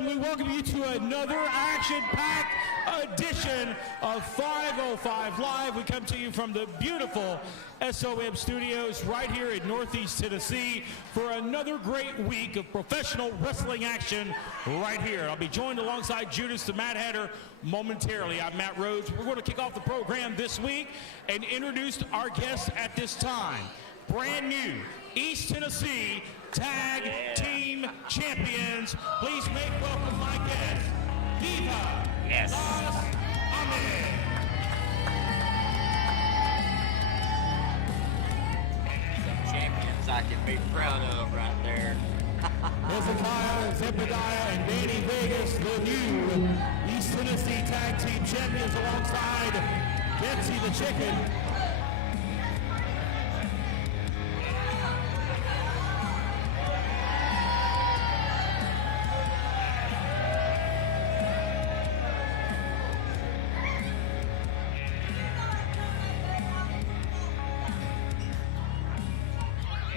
gentlemen, we welcome you to another action-packed edition of 505 Live. We come to you from the beautiful SOM studios right here in Northeast Tennessee for another great week of professional wrestling action right here. I'll be joined alongside Judas the Mad Hatter momentarily. I'm Matt Rhodes. We're going to kick off the program this week and introduce our guests at this time. Brand new East Tennessee Tag Team Champions. Please make welcome my guests, Viva Las Amish. Champions I can be proud of right there. Hezekiah, Zebediah, and Danny Vegas, the new East Tennessee Tag Team Champions alongside Betsy the Chicken.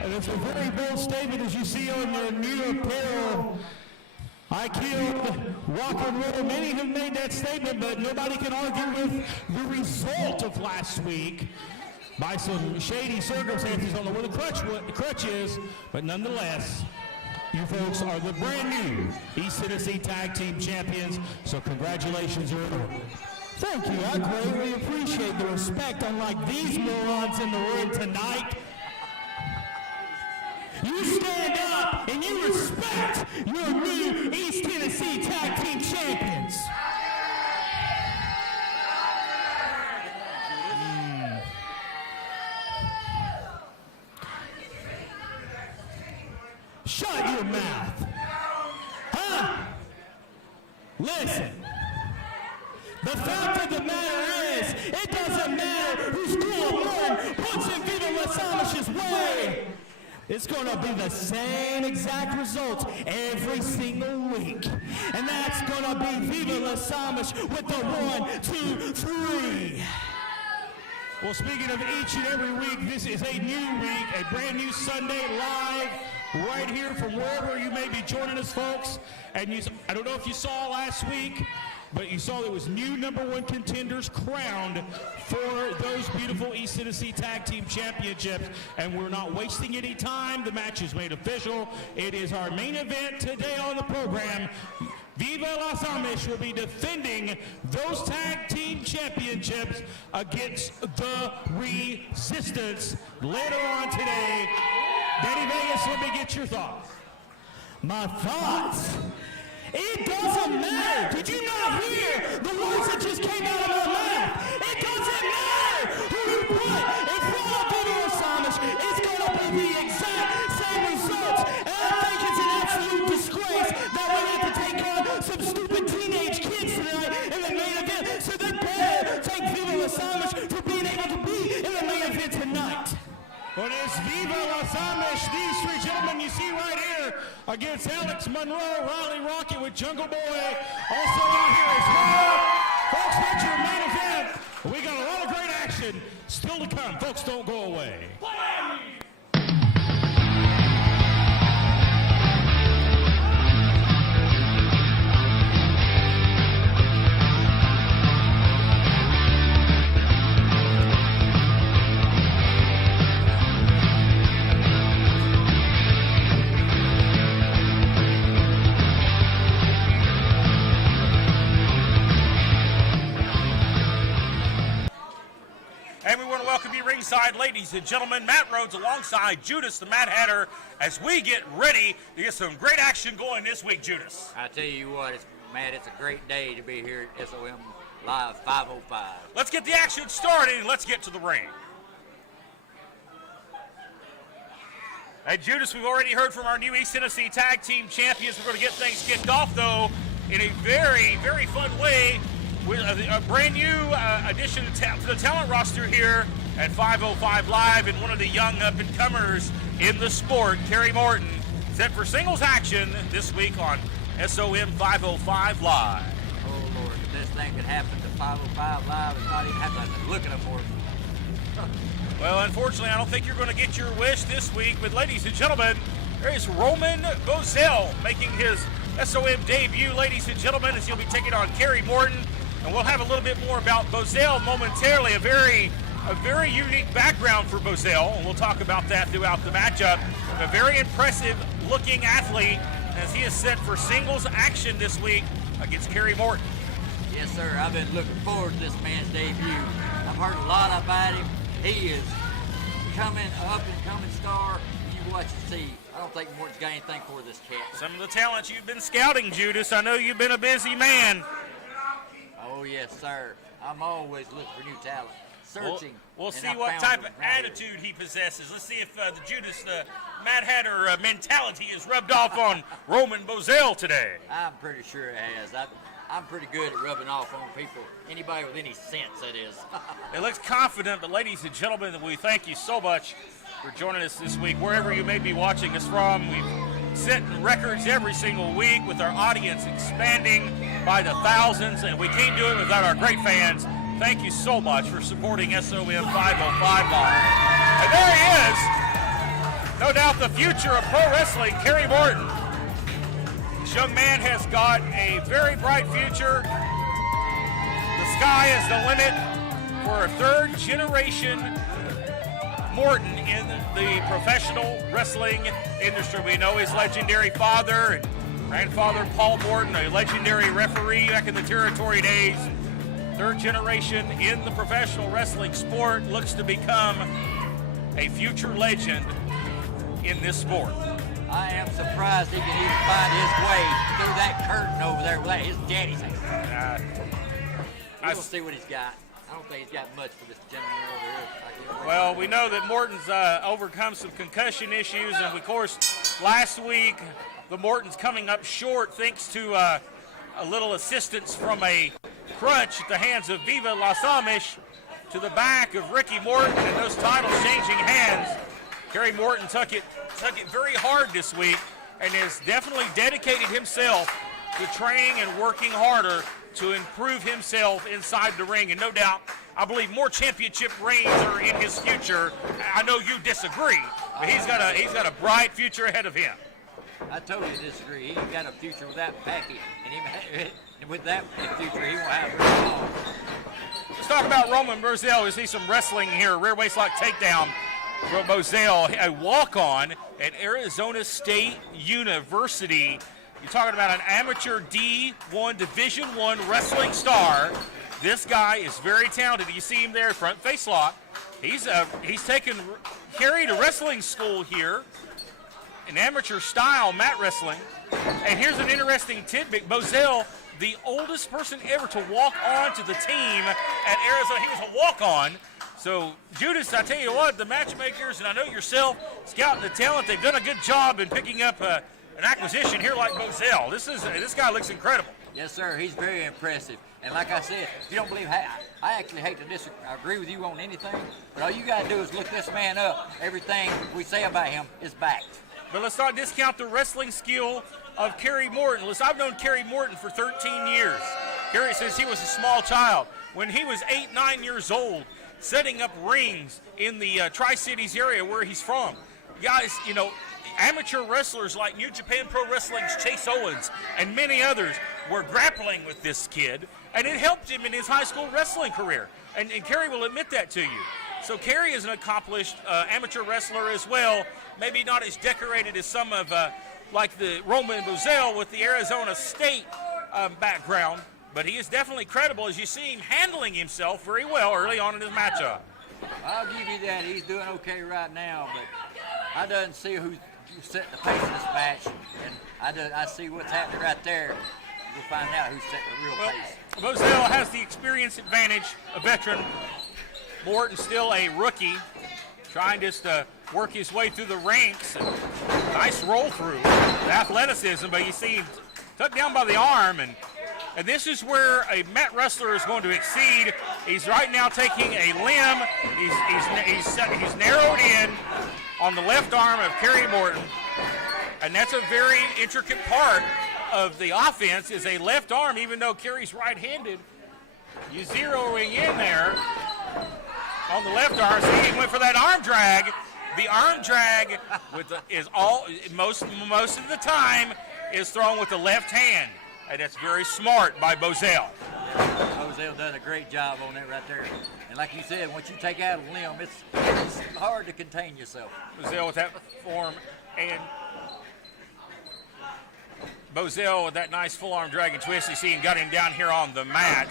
And it's a very bold statement, as you see on your new apparel. I killed rock and roll. Many have made that statement, but nobody can argue with the result of last week by some shady circumstances on the where the crutch is. But nonetheless, you folks are the brand new East Tennessee Tag Team Champions. So congratulations, Earl. Thank you. I greatly appreciate the respect, unlike these morons in the ring tonight. You stand up and you respect your new East Tennessee Tag Team Champions. Shut your mouth. Huh? Listen. The fact of the matter is, it doesn't matter who School of Morton puts in Viva Las Amish's way. It's going to be the same exact results every single week. And that's going to be Viva Las Amish with the 1, 2, 3. Well, speaking of each and every week, this is a new week, a brand new Sunday live right here from wherever you may be joining us, folks. And I don't know if you saw last week, but you saw there was new #1 contenders crowned for those beautiful East Tennessee Tag Team Championships. And we're not wasting any time. The match is made official. It is our main event today on the program. Viva Las Amish will be defending those Tag Team Championships against the Resistance later on today. Danny Vegas, let me get your thoughts. My thoughts? It doesn't matter. Did you not hear the words that just came out of my mouth? It doesn't matter who you put in front of Viva Las Amish. It's going to be the exact same results. And I think it's an absolute disgrace that we have to take on some stupid teenage kids tonight in the main event. So they better thank Viva Las Amish for being able to be in the main event tonight. Well, it's Viva Las Amish, these three gentlemen you see right here against Alex Monroe, Riley Rocket with Jungle Boy also out here as well. Folks, that's your main event. We got a lot of great action still to come. Folks, don't go away. And we want to welcome you ringside, ladies and gentlemen. Matt Rhodes alongside Judas the Mad Hatter as we get ready to get some great action going this week, Judas. I tell you what, Matt, it's a great day to be here at SOM Live 505. Let's get the action started and let's get to the ring. And Judas, we've already heard from our new East Tennessee Tag Team Champions. We're going to get things kicked off, though, in a very, very fun way with a brand new addition to the talent roster here at 505 Live, and one of the young up-and-comers in the sport, Cary Morton, set for singles action this week on SOM 505 Live. Oh, Lord, if this thing could happen to 505 Live, it's not even have to look at them more. Well, unfortunately, I don't think you're going to get your wish this week, but ladies and gentlemen, there is Roman Bozell making his SOM debut, ladies and gentlemen, as he'll be taking on Cary Morton. And we'll have a little bit more about Bozell momentarily, a very unique background for Bozell, and we'll talk about that throughout the matchup. A very impressive looking athlete as he is set for singles action this week against Cary Morton. Yes, sir. I've been looking forward to this man's debut. I've heard a lot about him. He is coming up and coming star. You watch and see. I don't think Morton's got anything for this cat. Some of the talents you've been scouting, Judas. I know you've been a busy man. Oh, yes, sir. I'm always looking for new talent. Searching. We'll and see I what found type him of right attitude he possesses. Let's see if the Judas Mad Hatter mentality is rubbed off on Roman Bozell today. I'm pretty sure it has. I'm pretty good at rubbing off on people. Anybody with any sense, that is. It looks confident, but ladies and gentlemen, we thank you so much for joining us this week. Wherever you may be watching us from, we've set records every single week with our audience expanding by the thousands, and we can't do it without our great fans. Thank you so much for supporting SOM 505 Live. And there he is, no doubt the future of pro wrestling, Cary Morton. This young man has got a very bright future. The sky is the limit for a third generation Morton in the professional wrestling industry. We know his legendary father and grandfather Paul Morton, a legendary referee back in the territory days. Third generation in the professional wrestling sport, looks to become a future legend in this sport. I am surprised he can even find his way through that curtain over there without his daddy's hand. We'll see what he's got. I don't think he's got much for this gentleman over here. Well, we know that Morton's overcome some concussion issues, and of course, last week, the Morton's coming up short thanks to a little assistance from a crutch at the hands of Viva Las Amish to the back of Ricky Morton, and those titles changing hands. Cary Morton took it very hard this week and has definitely dedicated himself to training and working harder to improve himself inside the ring. And no doubt, I believe more championship reigns are in his future. I know you disagree, but he's got a bright future ahead of him. I totally disagree. He's got a future with that package, and with that future, he won't have very long. Let's talk about Roman Bozell. We see some wrestling here. Rear waist lock takedown from Bozell, a walk-on at Arizona State University. You're talking about an amateur D1 Division I wrestling star. This guy is very talented. You see him there, front face lock. He's taken Cary to wrestling school here, an amateur style mat wrestling. And here's an interesting tidbit. Bozell, the oldest person ever to walk on to the team at Arizona. He was a walk-on. So, Judas, I tell you what, the matchmakers, and I know yourself, scouting the talent, they've done a good job in picking up an acquisition here like Bozell. This guy looks incredible. Yes, sir. He's very impressive. And like I said, if you don't believe, I actually hate to disagree with you on anything, but all you got to do is look this man up. Everything we say about him is backed. But let's not discount the wrestling skill of Cary Morton. Listen, I've known Cary Morton for 13 years. Cary says he was a small child. When he was 8, 9 years old, setting up rings in the Tri-Cities area where he's from. Guys, you know, amateur wrestlers like New Japan Pro Wrestling's Chase Owens and many others were grappling with this kid, and it helped him in his high school wrestling career. And Cary will admit that to you. So Cary is an accomplished amateur wrestler as well, maybe not as decorated as some of, like the Roman Bozell with the Arizona State background, but he is definitely credible as you see him handling himself very well early on in his matchup. I'll give you that. He's doing okay right now, but I doesn't see who's setting the pace of this match, and I see what's happening right there. We'll find out who's setting the real pace. Bozell has the experience advantage, a veteran. Morton still a rookie, trying just to work his way through the ranks. Nice roll through, athleticism, but you see him tucked down by the arm, and this is where a mat wrestler is going to exceed. He's right now taking a limb. He's narrowed in on the left arm of Cary Morton, and that's a very intricate part of the offense is a left arm, even though Cary's right-handed. You zeroing in there on the left arm. See, he went for that arm drag. The arm drag most of the time is thrown with the left hand, and that's very smart by Bozell. Bozell done a great job on that right there. And like you said, once you take out a limb, it's hard to contain yourself. Bozell with that form, and Bozell with that nice full-arm dragon twist. You see him got him down here on the mat.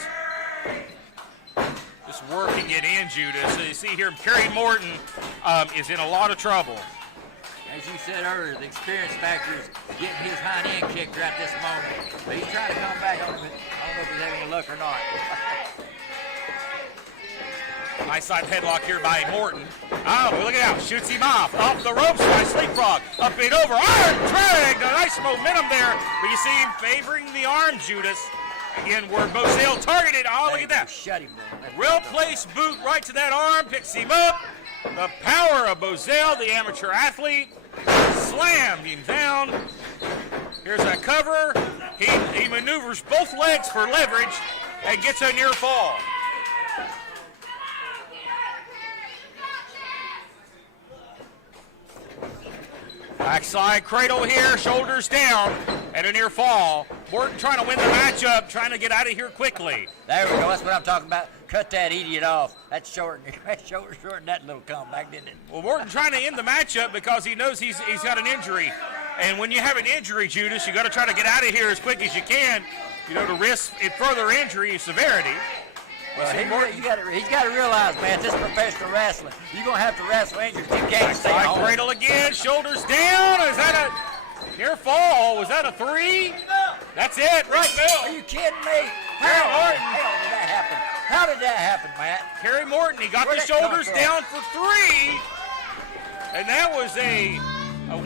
Just working it in, Judas. So you see here, Cary Morton is in a lot of trouble. As you said earlier, the experience factor is getting his hind end kicked right this moment. But he's trying to come back. I don't know if he's having any luck or not. Nice side headlock here by Morton. Oh, look at that. Shoots him off the ropes. Nice leapfrog. Up and over. Arm drag. A nice momentum there. But you see him favoring the arm, Judas. Again, where Bozell targeted. Oh, look at that. Shut him down. Well-placed boot right to that arm. Picks him up. The power of Bozell, the amateur athlete. Slammed him down. Here's that cover. He maneuvers both legs for leverage and gets a near fall. Backside cradle here, shoulders down, and a near fall. Morton trying to win the matchup, trying to get out of here quickly. There we go. That's what I'm talking about. Cut that idiot off. That shortened that little comeback, didn't it? Well, Morton trying to end the matchup because he knows he's got an injury. And when you have an injury, Judas, you got to try to get out of here as quick as you can, to risk further injury severity. Well, he's got to realize, man, this is professional wrestling. You're going to have to wrestle injured. You can't stay Backside home. cradle again, shoulders down. Is that a near fall? Was that a 3? That's it, right, Bill. Are you kidding me? How the hell did that happen? How did that happen, Matt? Cary Morton, he got Where'd the that come shoulders from? down for 3. And that was a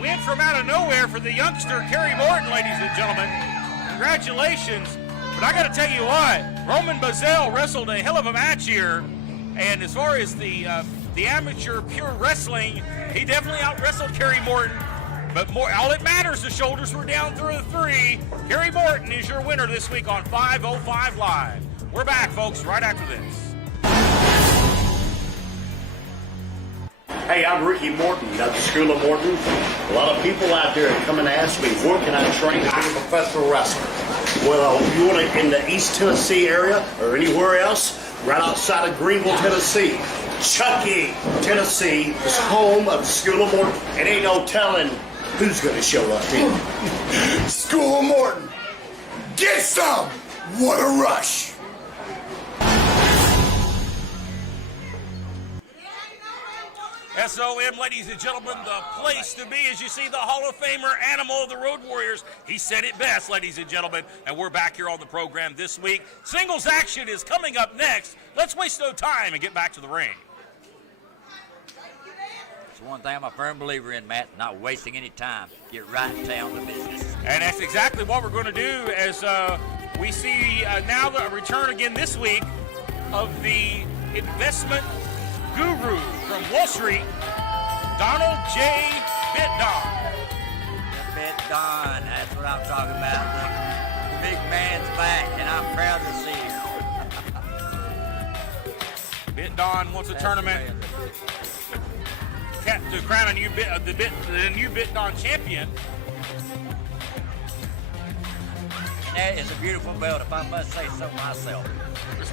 win from out of nowhere for the youngster, Cary Morton, ladies and gentlemen. Congratulations. But I got to tell you what, Roman Bozell wrestled a hell of a match here. And as far as the amateur pure wrestling, he definitely out-wrestled Cary Morton. But all that matters, the shoulders were down through the 3. Cary Morton is your winner this week on 505 Live. We're back, folks, right after this. Hey, I'm Ricky Morton at the School of Morton. A lot of people out there come and ask me, where can I train to be a professional wrestler? Well, if you want to in the East Tennessee area or anywhere else, right outside of Greenville, Tennessee, Chuckey, Tennessee is home of the School of Morton. It ain't no telling who's going to show up here. School of Morton. Get some! What a rush! SOM, ladies and gentlemen, the place to be. As you see, the Hall of Famer, Animal of the Road Warriors. He said it best, ladies and gentlemen, and we're back here on the program this week. Singles action is coming up next. Let's waste no time and get back to the ring. It's one thing I'm a firm believer in, Matt, not wasting any time. Get right down to business. And that's exactly what we're going to do as we see now the return again this week of the investment guru from Wall Street, Donald J. Bitdon. Bitdon, that's what I'm talking about. The big man's back, and I'm proud to see him. Bitdon wants a tournament to crown a new the new Bitdon champion. That is a beautiful belt, if I must say so myself.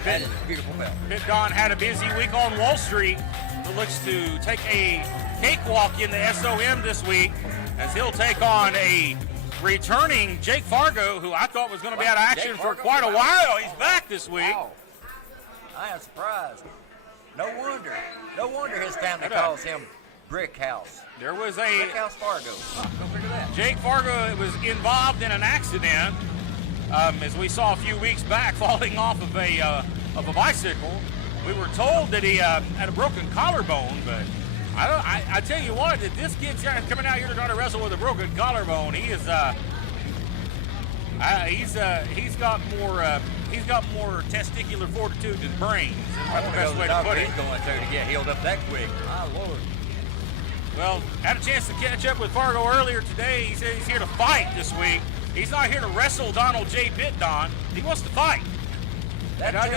That is a beautiful belt. Bitdon had a busy week on Wall Street. Who looks to take a cakewalk in the SOM this week as he'll take on a returning Jake Fargo, who I thought was going to be out of action for quite a while. He's back this week. Wow. I am surprised. No wonder his family calls him Brick House. There was Brick House Fargo. Go figure that. Jake Fargo was involved in an accident, as we saw a few weeks back, falling off of a bicycle. We were told that he had a broken collarbone, but I tell you what, if this kid's coming out here to try to wrestle with a broken collarbone, he's got more testicular fortitude than brains. That's the best way to put it. He's going to get healed up that quick. My Lord. Well, had a chance to catch up with Fargo earlier today. He said he's here to fight this week. He's not here to wrestle Donald J. Bitdon. He wants to fight.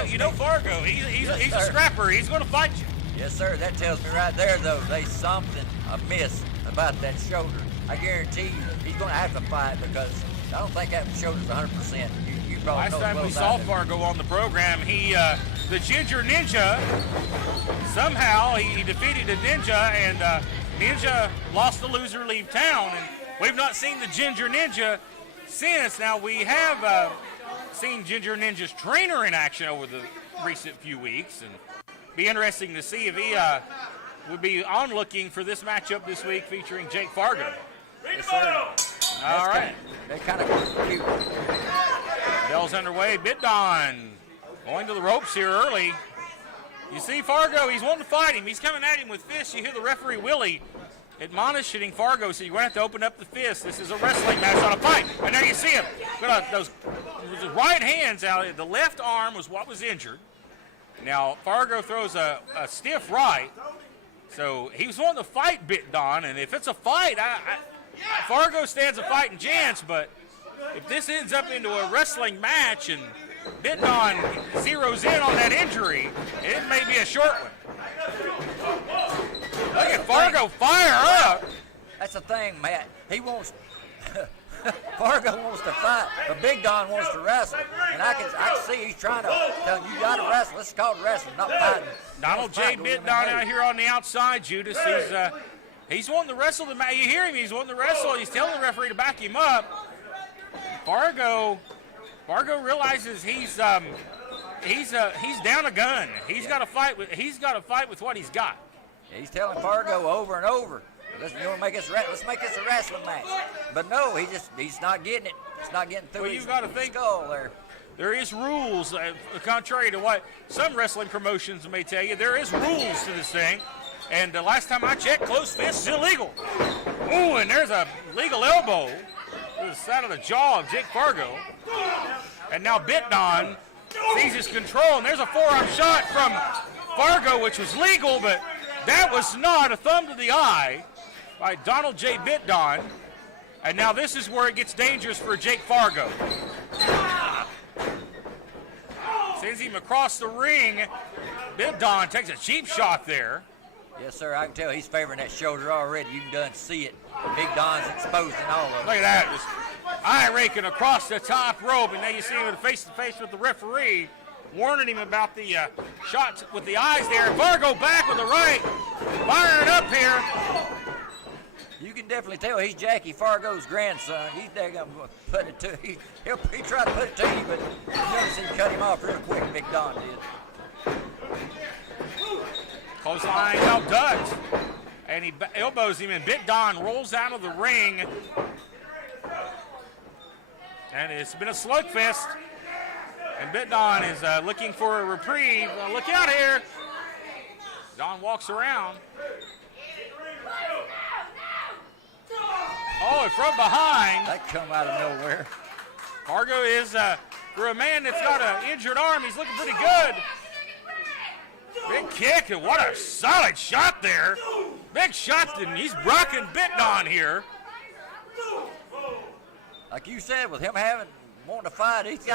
You know Fargo, he's a scrapper. He's going to fight you. Yes, sir. That tells me right there, though, there's something amiss about that shoulder. I guarantee you he's going to have to fight because I don't think that shoulder's 100%. You probably Last know as time well we as I saw do. Fargo on the program, the Ginger Ninja, somehow he defeated a Ninja, and Ninja lost the loser, leave town, and we've not seen the Ginger Ninja since. Now, we have seen Ginger Ninja's trainer in action over the recent few weeks, and be interesting to see if he would be on looking for this matchup this week featuring Jake Fargo. Yes, sir. All right. They're kind of cute. Bell's underway. Bitdon going to the ropes here early. You see Fargo, he's wanting to fight him. He's coming at him with fists. You hear the referee, Willie, admonishing Fargo, so you're going to have to open up the fist. This is a wrestling match, not a fight. And now you see him. Those right hands out. The left arm was what was injured. Now, Fargo throws a stiff right. So he was wanting to fight Bitdon, and if it's a fight, Fargo stands a fighting chance, but if this ends up into a wrestling match and Bitdon zeroes in on that injury, it may be a short one. Look at Fargo fire up. That's the thing, Matt. He wants Fargo wants to fight, but Big Don wants to wrestle. And I can see he's trying to tell him, you got to wrestle. This is called wrestling, not fighting. Donald J. Bitdon out here on the outside. Judas, he's wanting to wrestle. You hear him. He's wanting to wrestle. He's telling the referee to back him up. Fargo realizes he's down a gun. He's got to fight with what he's got. Yeah, he's telling Fargo over and over, let's make this a wrestling match. But no, he's not getting it. He's not getting through. Well, his you've got to think skull there. There is rules, contrary to what some wrestling promotions may tell you. There is rules to this thing. And the last time I checked, close fist is illegal. Ooh, and there's a legal elbow to the side of the jaw of Jake Fargo. And now Bitdon seizes control, and there's a forearm shot from Fargo, which was legal, but that was not a thumb to the eye by Donald J. Bitdon. And now this is where it gets dangerous for Jake Fargo. Sends him across the ring. Bitdon takes a cheap shot there. Yes, sir. I can tell he's favoring that shoulder already. You can done see it. Big Don's exposing all of it. Look at that. Just eye raking across the top rope. And now you see him face to face with the referee, warning him about the shots with the eyes there. Fargo back with the right. Firing up here. You can definitely tell he's Jackie Fargo's grandson. He's gonna put it to he tried to put it to you, but you notice he cut him off real quick. Big Don did. Close line, out ducked. And he elbows him, and Bitdon rolls out of the ring. And it's been a slugfest. And Bitdon is looking for a reprieve. Look out here. Don walks around. Oh, and from behind. That come out of nowhere. Fargo is, for a man that's got an injured arm, he's looking pretty good. Big kick, and what a solid shot there. Big shot, and he's rocking Bitdon here. Like you said, with him wanting to fight, it looks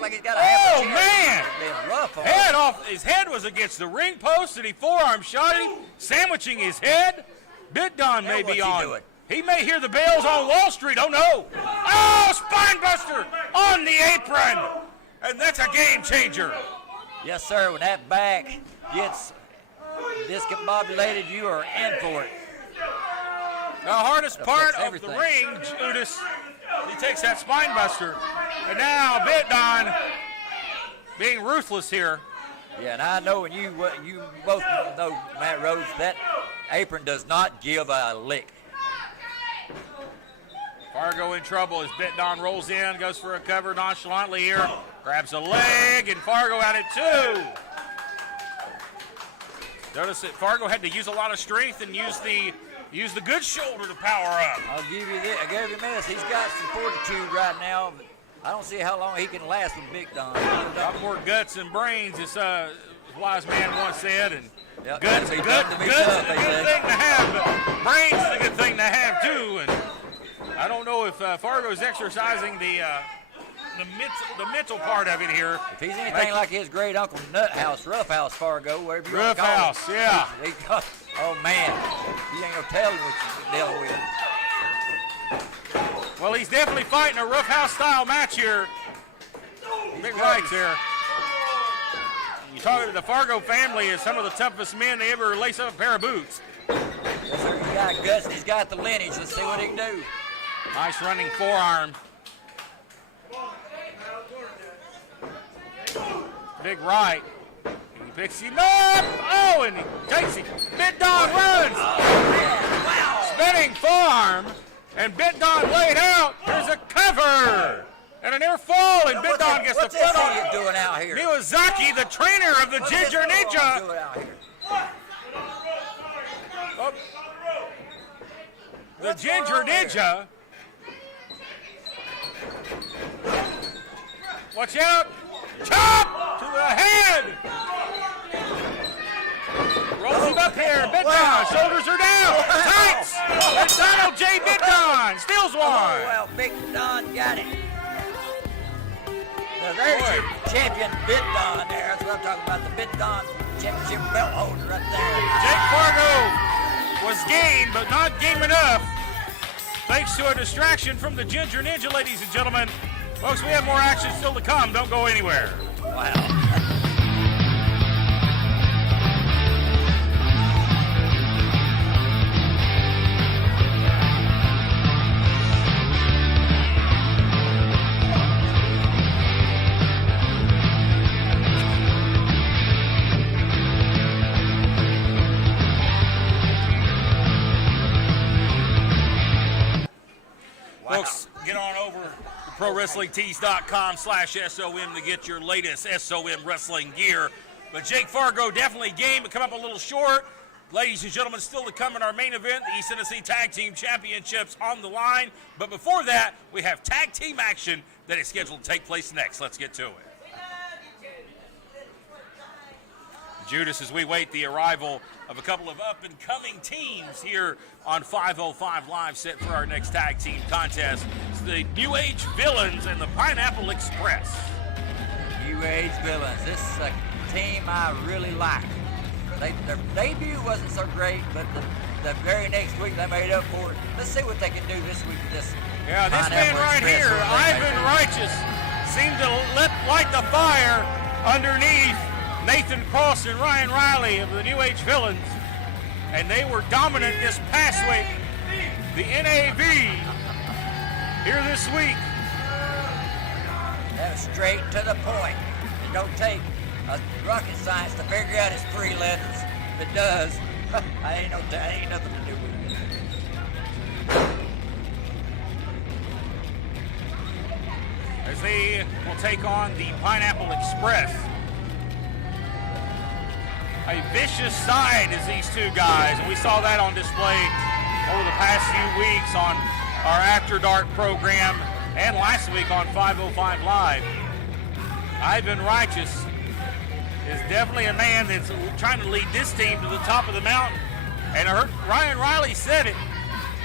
like he's got a half a chance. Man! Being rough on him. His head was against the ring post, and he forearm shot him, sandwiching his head. Bitdon may be on. Doing? He may hear the bells on Wall Street. Oh, no. Oh, spine buster on the apron. And that's a game changer. Yes, sir. When that back gets discombobulated, you are in for it. The hardest part of everything. the ring, Judas, he takes that spine buster. And now Bitdon being ruthless here. Yeah, and I know, and you both know, Matt Rhodes, that apron does not give a lick. Fargo in trouble as Bitdon rolls in, goes for a cover nonchalantly here, grabs a leg, and Fargo at it too. Notice that Fargo had to use a lot of strength and use the good shoulder to power up. I'll give you this. He's got some fortitude right now, but I don't see how long he can last with Big Don. Got more guts and brains, as a wise man once said, and Yep, guts is a good thing to have, but brains is a good thing to have too. And I don't know if Fargo's exercising the mental part of it here. If he's anything like his great uncle Nuthouse, Roughhouse Fargo, whatever you want to call him. Roughhouse, yeah. Oh man, you ain't gonna tell him what you're dealing with. Well, he's definitely fighting a roughhouse-style match here. Big rights there. You talk to the Fargo family is some of the toughest men to ever lace up a pair of boots. Yes, sir. He's got guts. He's got the lineage. Let's see what he can do. Nice running forearm. Big right. He picks him up. Oh, and he takes him. Bit Don runs. Wow. Spinning forearm. And Bit Don laid out. There's a cover. And a near fall. And Bit Don gets the What's foot this on. idiot doing out here? Miyazaki, the trainer of the What's Ginger this Ninja. doing out here? Oh. The What's Ginger going on here? Ninja. Watch out. Chop to the head. Rolls him up here. Bitdon. Shoulders are down. Tights. And Donald J. Bitdon steals Oh, one. well, Big Don got it. Now, there's your champion Big Don there. That's what I'm talking about. The Big Don championship belt holder right there. Jake Fargo was game, but not game enough. Thanks to a distraction from the Ginger Ninja, ladies and gentlemen. Folks, we have more action still to come. Don't go anywhere. Wow. Folks, get on over to ProWrestlingTees.com/SOM to get your latest SOM wrestling gear. But Jake Fargo definitely game, but come up a little short. Ladies and gentlemen, still to come in our main event, the East Tennessee Tag Team Championships on the line. But before that, we have tag team action that is scheduled to take place next. Let's get to it. Judas, as we wait the arrival of a couple of up-and-coming teams here on 505 Live, set for our next tag team contest. It's the New Age Villains and the Pineapple Express. New Age Villains. This is a team I really like. Their debut wasn't so great, but the very next week they made up for it. Let's see what they can do this week with this. Yeah, this man Pineapple right Express. here, Ivan Righteous, seemed to light the fire underneath Nathan Cross and Ryan Riley of the New Age Villains. And they were dominant this past week. The NAV here this week. That was straight to the point. It don't take a rocket science to figure out his three letters. If it does, I ain't nothing to do with it. As they will take on the Pineapple Express. A vicious side is these two guys, and we saw that on display over the past few weeks on our After Dark program and last week on 505 Live. Ivan Righteous is definitely a man that's trying to lead this team to the top of the mountain. And I heard Ryan Riley said it,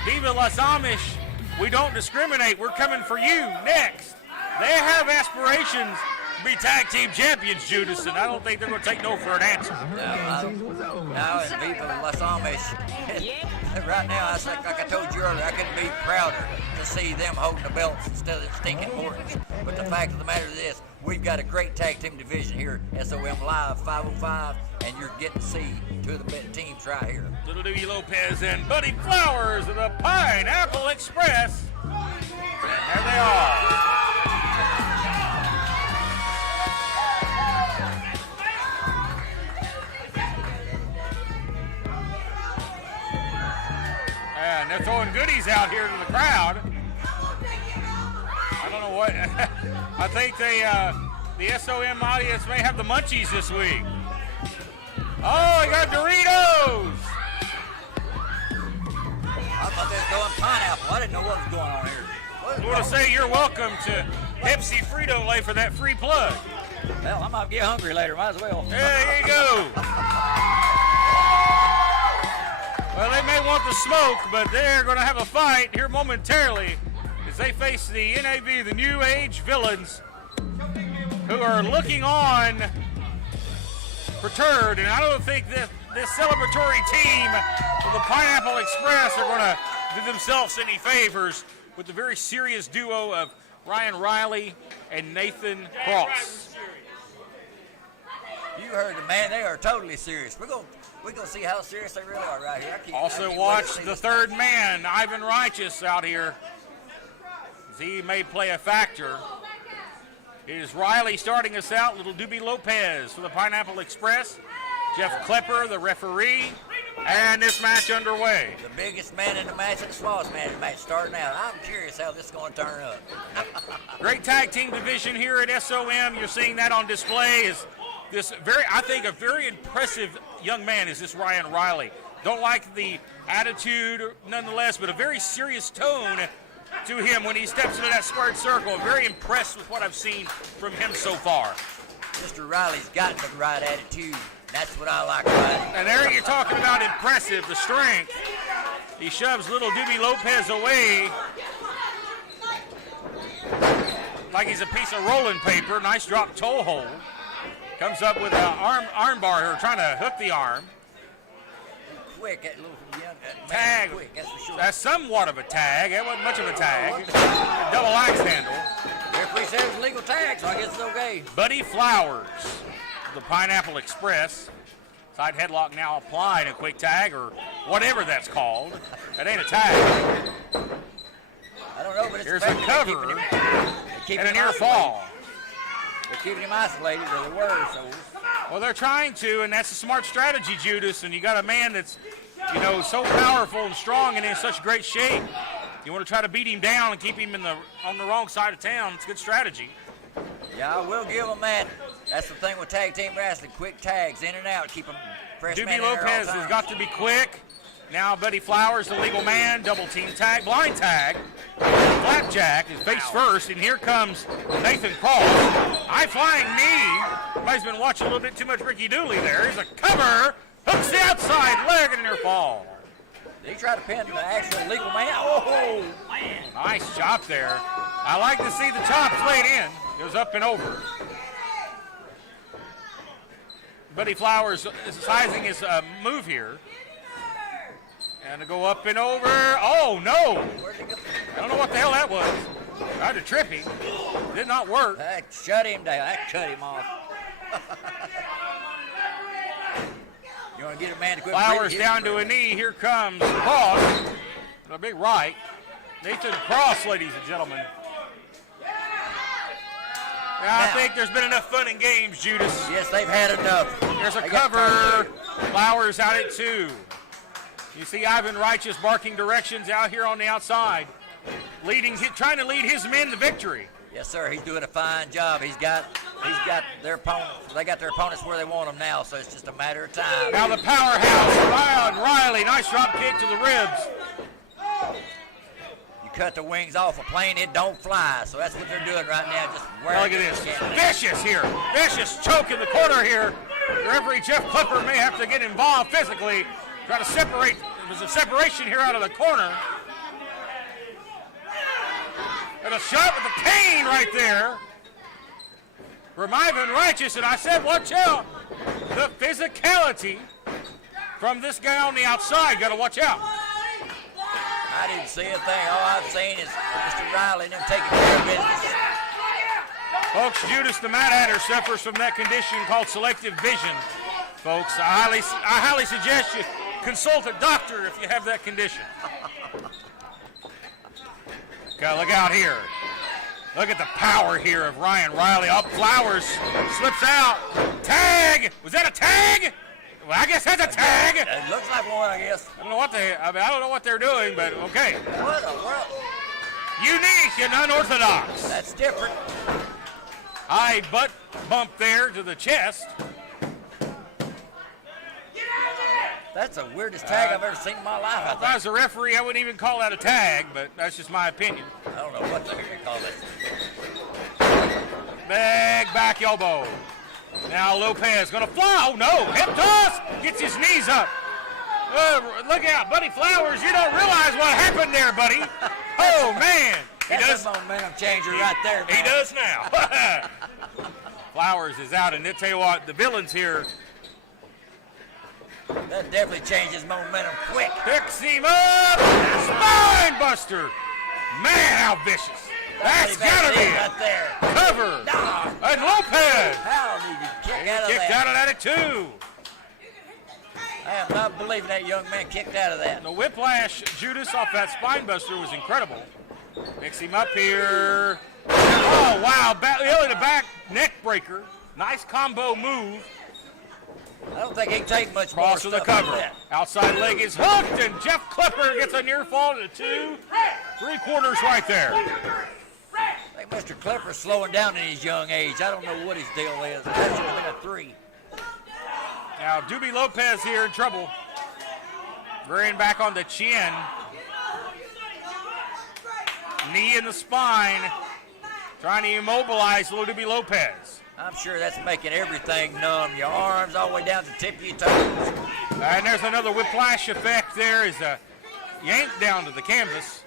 Viva Las Amish, we don't discriminate, we're coming for you next. They have aspirations to be tag team champions, Judas, and I don't think they're going to take no for an answer. No, and Viva Las Amish. Right now, like I told you earlier, I couldn't be prouder to see them holding the belts instead of the stinking Mortons. But the fact of the matter is this, we've got a great tag team division here, SOM Live 505, and you're getting to see two of the best teams right here. Little Dewey Lopez and Buddy Flowers of the Pineapple Express. And there they are. And they're throwing goodies out here to the crowd. I don't know what. I think the SOM audience may have the munchies this week. Oh, he got Doritos. I thought they were throwing pineapple. I didn't know what was going on here. I want to say you're welcome to Pepsi Frito-Lay for that free plug. Well, I might get hungry later. Might as well. There you go. Well, they may want the smoke, but they're going to have a fight here momentarily as they face the NAV, the New Age Villains, who are looking on perturbed. And I don't think that this celebratory team of the Pineapple Express are going to do themselves any favors with the very serious duo of Ryan Riley and Nathan Cross. You heard the man. They are totally serious. We're gonna see how serious they really are right here. I Also can't wait watch to see the this. third man, Ivan Righteous, out here. He may play a factor. It is Riley starting us out. Little Doobie Lopez for the Pineapple Express. Jeff Klepper, the referee. And this match underway. The biggest man in the match and the smallest man in the match starting out. I'm curious how this is going to turn up. Great tag team division here at SOM. You're seeing that on display. Is this I think a very impressive young man is this Ryan Riley. Don't like the attitude nonetheless, but a very serious tone to him when he steps into that squared circle. Very impressed with what I've seen from him so far. Mr. Riley's got the right attitude. That's what I like about him. And there you're talking about impressive, the strength. He shoves little Doobie Lopez away like he's a piece of rolling paper. Nice drop toe hold. Comes up with an arm bar here, trying to hook the arm. Quick, that little young Tag. quick, that's for sure. That's somewhat of a tag. That wasn't much of a tag. Double axe handle. Referee said it was legal tag, so I guess it's okay. Buddy Flowers, the Pineapple Express. Side headlock now applied, a quick tag or whatever that's called. That ain't a tag. I don't know, but it's Here's a cover and a near fall. They're keeping him isolated, or they were, so. Well, they're trying to, and that's a smart strategy, Judas. And you got a man that's, so powerful and strong and in such great shape. You want to try to beat him down and keep him on the wrong side of town. It's a good strategy. Yeah, I will give them that. That's the thing with tag team wrestling. Quick tags, in and out, keep them fresh man Doobie in there all Lopez the has time. got to be quick. Now Buddy Flowers, the legal man, double team tag, blind tag. Flapjack is face first, and here comes Nathan Cross. High flying knee. Everybody's been watching a little bit too much Ricky Dooley there. Here's a cover. Hooks the outside leg and a near fall. Did he try to pin the actual legal man? Oh, man. Nice chop there. I like to see the chops laid in. Goes up and over. Buddy Flowers is sizing his move here. And to go up and over. Oh, no. I don't know what the hell that was. Tried to trip him. Did not work. That shut him down. That cut him off. You want to get a man to quit Flowers breathing? down to a knee. Here comes Cross. A big right. Nathan Cross, ladies and gentlemen. I think there's been enough fun and games, Judas. Yes, they've had enough. There's a They got cover. tired. Flowers out at 2. You see Ivan Righteous barking directions out here on the outside, trying to lead his men to victory. Yes, sir. He's doing a fine job. He's got their opponents. They got their opponents where they want them now, so it's just a matter of time. Now the powerhouse, Ryan Riley, nice drop kick to the ribs. You cut the wings off a plane, it don't fly. So that's what they're doing right now. Just wearing Look at this. it. Vicious here. Vicious choke in the corner here. Referee Jeff Klepper may have to get involved physically. Try to separate. There's a separation here out of the corner. And a shot with the cane right there from Ivan Righteous. And I said, watch out. The physicality from this guy on the outside. Got to watch out. I didn't see a thing. All I've seen is Mr. Riley and them taking care of business. Folks, Judas the Mad Hatter suffers from that condition called selective vision. Folks, I highly suggest you consult a doctor if you have that condition. Okay, look out here. Look at the power here of Ryan Riley. Up, Flowers slips out. Tag! Was that a tag? Well, I guess that's a tag. It looks like one, I guess. I don't know what they're doing, but okay. What a world. Unique and unorthodox. That's different. High butt bump there to the chest. That's the weirdest tag I've ever seen in my life, If I was a referee, I wouldn't even call that a tag, but that's just my opinion. I don't know what the heck they call this. Big back elbow. Now Lopez gonna fly. Oh no, hip toss. Gets his knees up. Look out, Buddy Flowers. You don't realize what happened there, buddy. Oh man. That's a momentum changer right there, man. He does now. Flowers is out, and I tell you what, the villains here. That definitely changes momentum quick. Picks him up. Spine buster. Man, how vicious. That's gotta be right it. there. Cover. No. And Lopez. How did he kick out of Kicked that? out of that at 2. I am not believing that young man kicked out of that. The whiplash, Judas, off that spine buster was incredible. Mix him up here. Oh, wow. Belly to back neck breaker. Nice combo move. I don't think he can take much Cross more to the stuff cover. like that. Outside leg is hooked, and Jeff Clipper gets a near fall to 2. 3/4 right there. I think Mr. Clipper's slowing down in his young age. I don't know what his deal is. That should have been a 3. Now, Doobie Lopez here in trouble. Rearing back on the chin. Knee in the spine. Trying to immobilize little Doobie Lopez. I'm sure that's making everything numb. Your arms all the way down to the tip of your toes. And there's another whiplash effect there as a yank down to the canvas.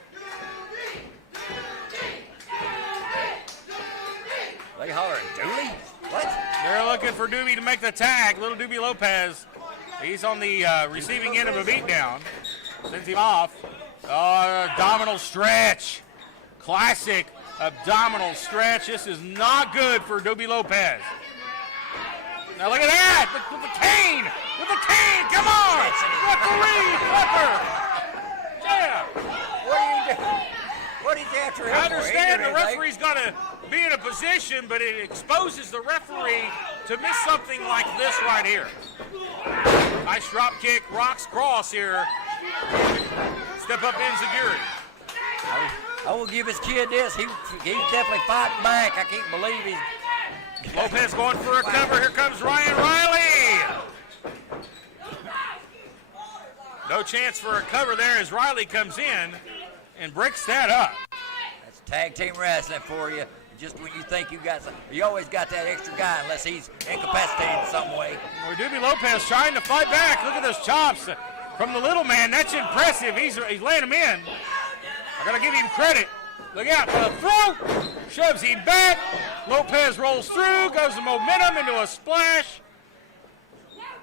They hollering, Dooley? What? They're looking for Doobie to make the tag. Little Doobie Lopez. He's on the receiving end of a beatdown. Sends him off. Abdominal stretch. Classic abdominal stretch. This is not good for Doobie Lopez. Now look at that. With the cane. With the cane. Come on. Referee Clipper. Yeah. What are you doing? What are you after him I for? understand the Injury, referee's got to be in a position, but it exposes the referee to miss something like this right here. Nice drop kick, rocks cross here. Step up in security. I will give his kid this. He's definitely fighting back. I can't believe he's. Lopez going for a cover. Here comes Ryan Riley. No chance for a cover there as Riley comes in and breaks that up. That's tag team wrestling for you. Just when you think you always got that extra guy unless he's incapacitated in some way. Well, Doobie Lopez trying to fight back. Look at those chops from the little man. That's impressive. He's laying him in. I gotta give him credit. Look out for the throw. Shoves him back. Lopez rolls through, goes the momentum into a splash.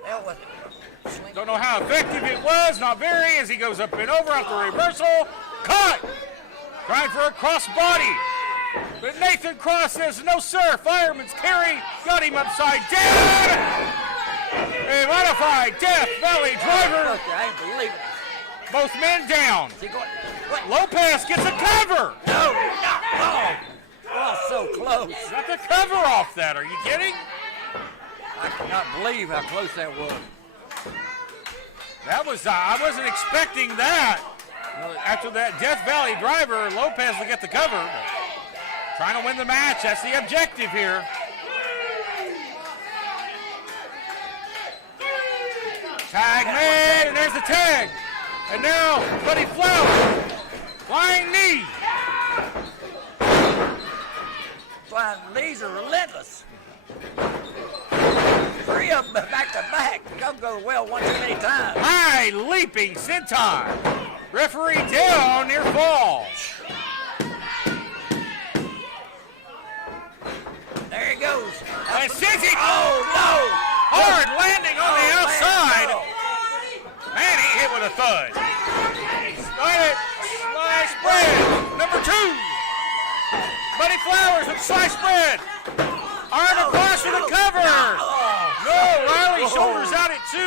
That was. Don't know how effective it was. Not very as he goes up and over after reversal. Caught. Trying for a crossbody. But Nathan Cross says, no, sir. Fireman's Cary got him upside down. A modified Death Valley driver. I ain't believing it. Both men down. Is he going? What? Lopez gets a cover. No. Oh, so close. Got the cover off that. Are you kidding? I cannot believe how close that was. That was, I wasn't expecting that. After that Death Valley driver, Lopez will get the cover. But trying to win the match. That's the objective here. Tag made, and there's the tag. And now, Buddy Flowers. Flying knee. Flying knees are relentless. 3 of them back to back. Don't go well one too many times. High leaping senton. Referee down near fall. There he goes. And sends it. Oh, no. Hard landing on the outside. Man, Man, he hit with a thud. Got it. Slice bread. Number 2. Buddy Flowers with slice bread. Arm across for the cover. No, Riley shoulders out at 2.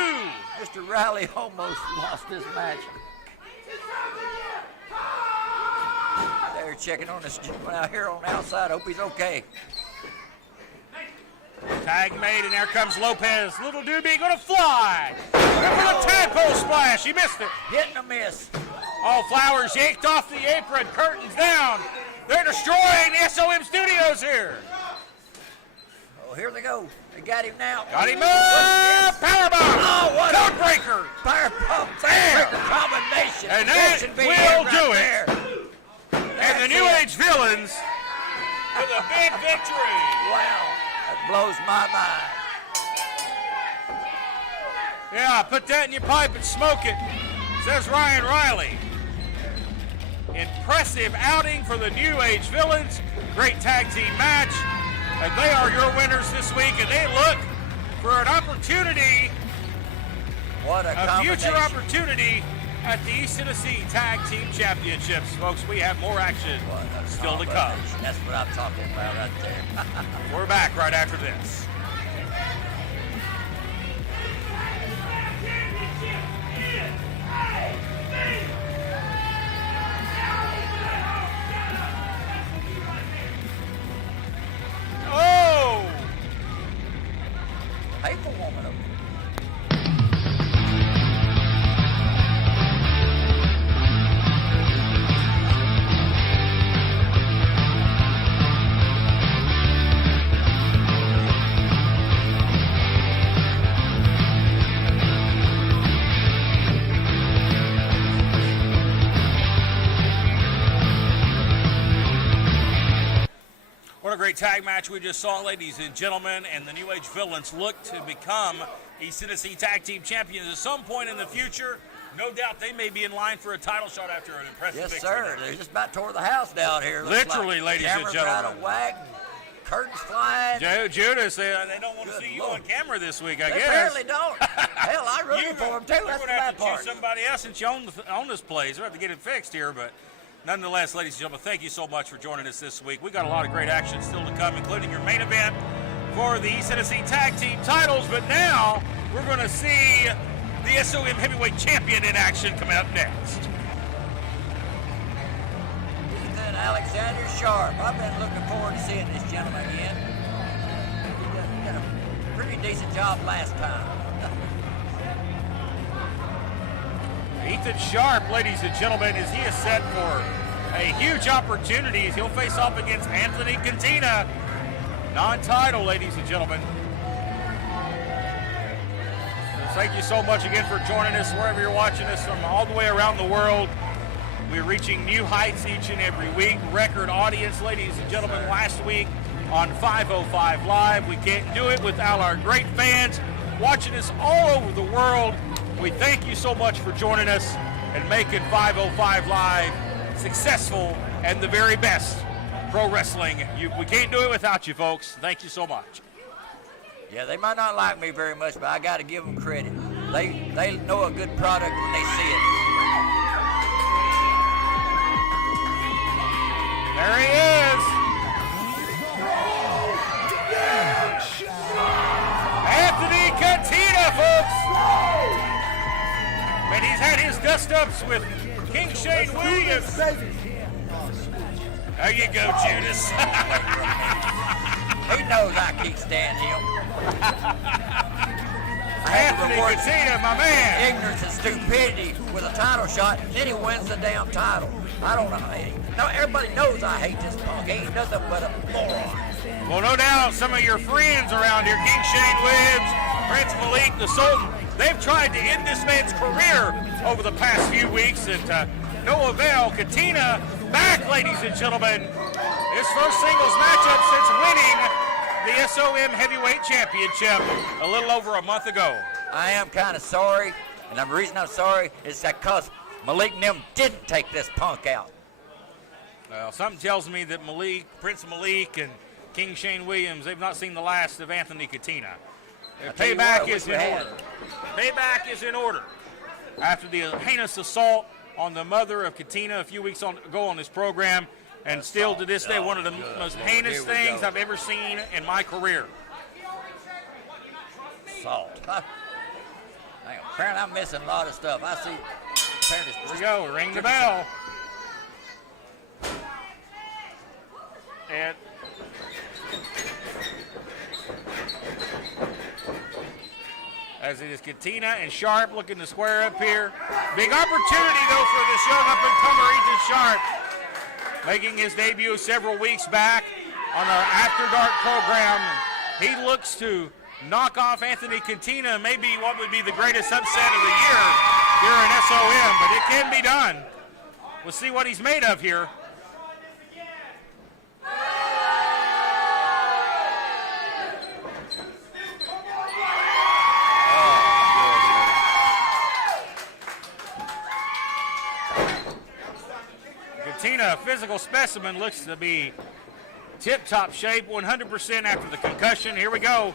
Mr. Riley almost lost this match. They're checking on this out here on the outside. Hope he's okay. Tag made, and there comes Lopez. Little Doobie gonna fly. Going for the tadpole splash. He missed it. Hit and a miss. Oh, Flowers yanked off the apron. Curtains down. They're destroying the SOM studios here. Oh, here they go. They got him now. Got him up. Powerbomb. Oh, what Code breaker. Fire pump. Bam. Combination. And that should be will it do it. there. And the That's New it. Age Villains with a big victory. Wow. That blows my mind. Yeah, put that in your pipe and smoke it, says Ryan Riley. Impressive outing for the New Age Villains. Great tag team match. And they are your winners this week, and they look for an opportunity, What a a future combination. opportunity at the East Tennessee Tag Team Championships. Folks, we have more action still to come. That's what I'm talking about right there. We're back right after this. Oh! Hateful woman over there. What a great tag match we just saw, ladies and gentlemen, and the New Age Villains look to become East Tennessee Tag Team Champions at some point in the future. No doubt they may be in line for a title shot after an impressive Yes, victory. sir. They just about tore the house down here. Looks Literally, like. ladies and Cameras gentlemen. out of whack, curtains flying. Judas, they don't want to Good see you Lord. on camera this week, I They guess. apparently don't. Hell, I rooted for them too. We're That's the going to have bad to part. choose somebody else since you own this place. We'll have to get it fixed here, but nonetheless, ladies and gentlemen, thank you so much for joining us this week. We got a lot of great action still to come, including your main event for the East Tennessee Tag Team titles. But now we're going to see the SOM Heavyweight Champion in action coming up next. Ethan Alexander Sharp. I've been looking forward to seeing this gentleman again. He did a pretty decent job last time. Ethan Sharp, ladies and gentlemen, as he is set for a huge opportunity as he'll face off against Anthony Catina. Non-title, ladies and gentlemen. So thank you so much again for joining us wherever you're watching us from all the way around the world. We're reaching new heights each and every week. Record audience, ladies and gentlemen, last week on 505 Live. We can't do it without our great fans watching us all over the world. We thank you so much for joining us and making 505 Live successful and the very best pro wrestling. We can't do it without you, folks. Thank you so much. Yeah, they might not like me very much, but I got to give them credit. They know a good product when they see it. There he is. Anthony Catina, folks. And he's had his dust-ups with King Shane Williams. There you go, Judas. He knows I can't stand him. I had to Anthony reward Catina, my man. ignorance and stupidity with a title shot, then he wins the damn title. I don't know. No, everybody knows I hate this punk. He ain't nothing but a moron. Well, no doubt some of your friends around here, King Shane Williams, Prince Malik, the Sultan, they've tried to end this man's career over the past few weeks, and no avail. Catina back, ladies and gentlemen. His first singles matchup since winning the SOM Heavyweight Championship a little over a month ago. I am kind of sorry, and the reason I'm sorry is because Malik and them didn't take this punk out. Well, something tells me that Prince Malik and King Shane Williams, they've not seen the last of Anthony Catina. tell you Payback what, I is wish in we order. had. Payback is in order. After the heinous assault on the mother of Catina a few weeks ago on this program, and still to this day, one of the most heinous things I've ever seen in my career. Salt. Apparently I'm missing a lot of stuff. I see. Here we go. Ring the bell. And as it is Catina and Sharp looking to square up here. Big opportunity, though, for this young up-and-comer Ethan Sharp, making his debut several weeks back on our After Dark program. He looks to knock off Anthony Catina, maybe what would be the greatest upset of the year here in SOM, but it can be done. We'll see what he's made of here. Catina, physical specimen, looks to be tip-top shape, 100% after the concussion. Here we go.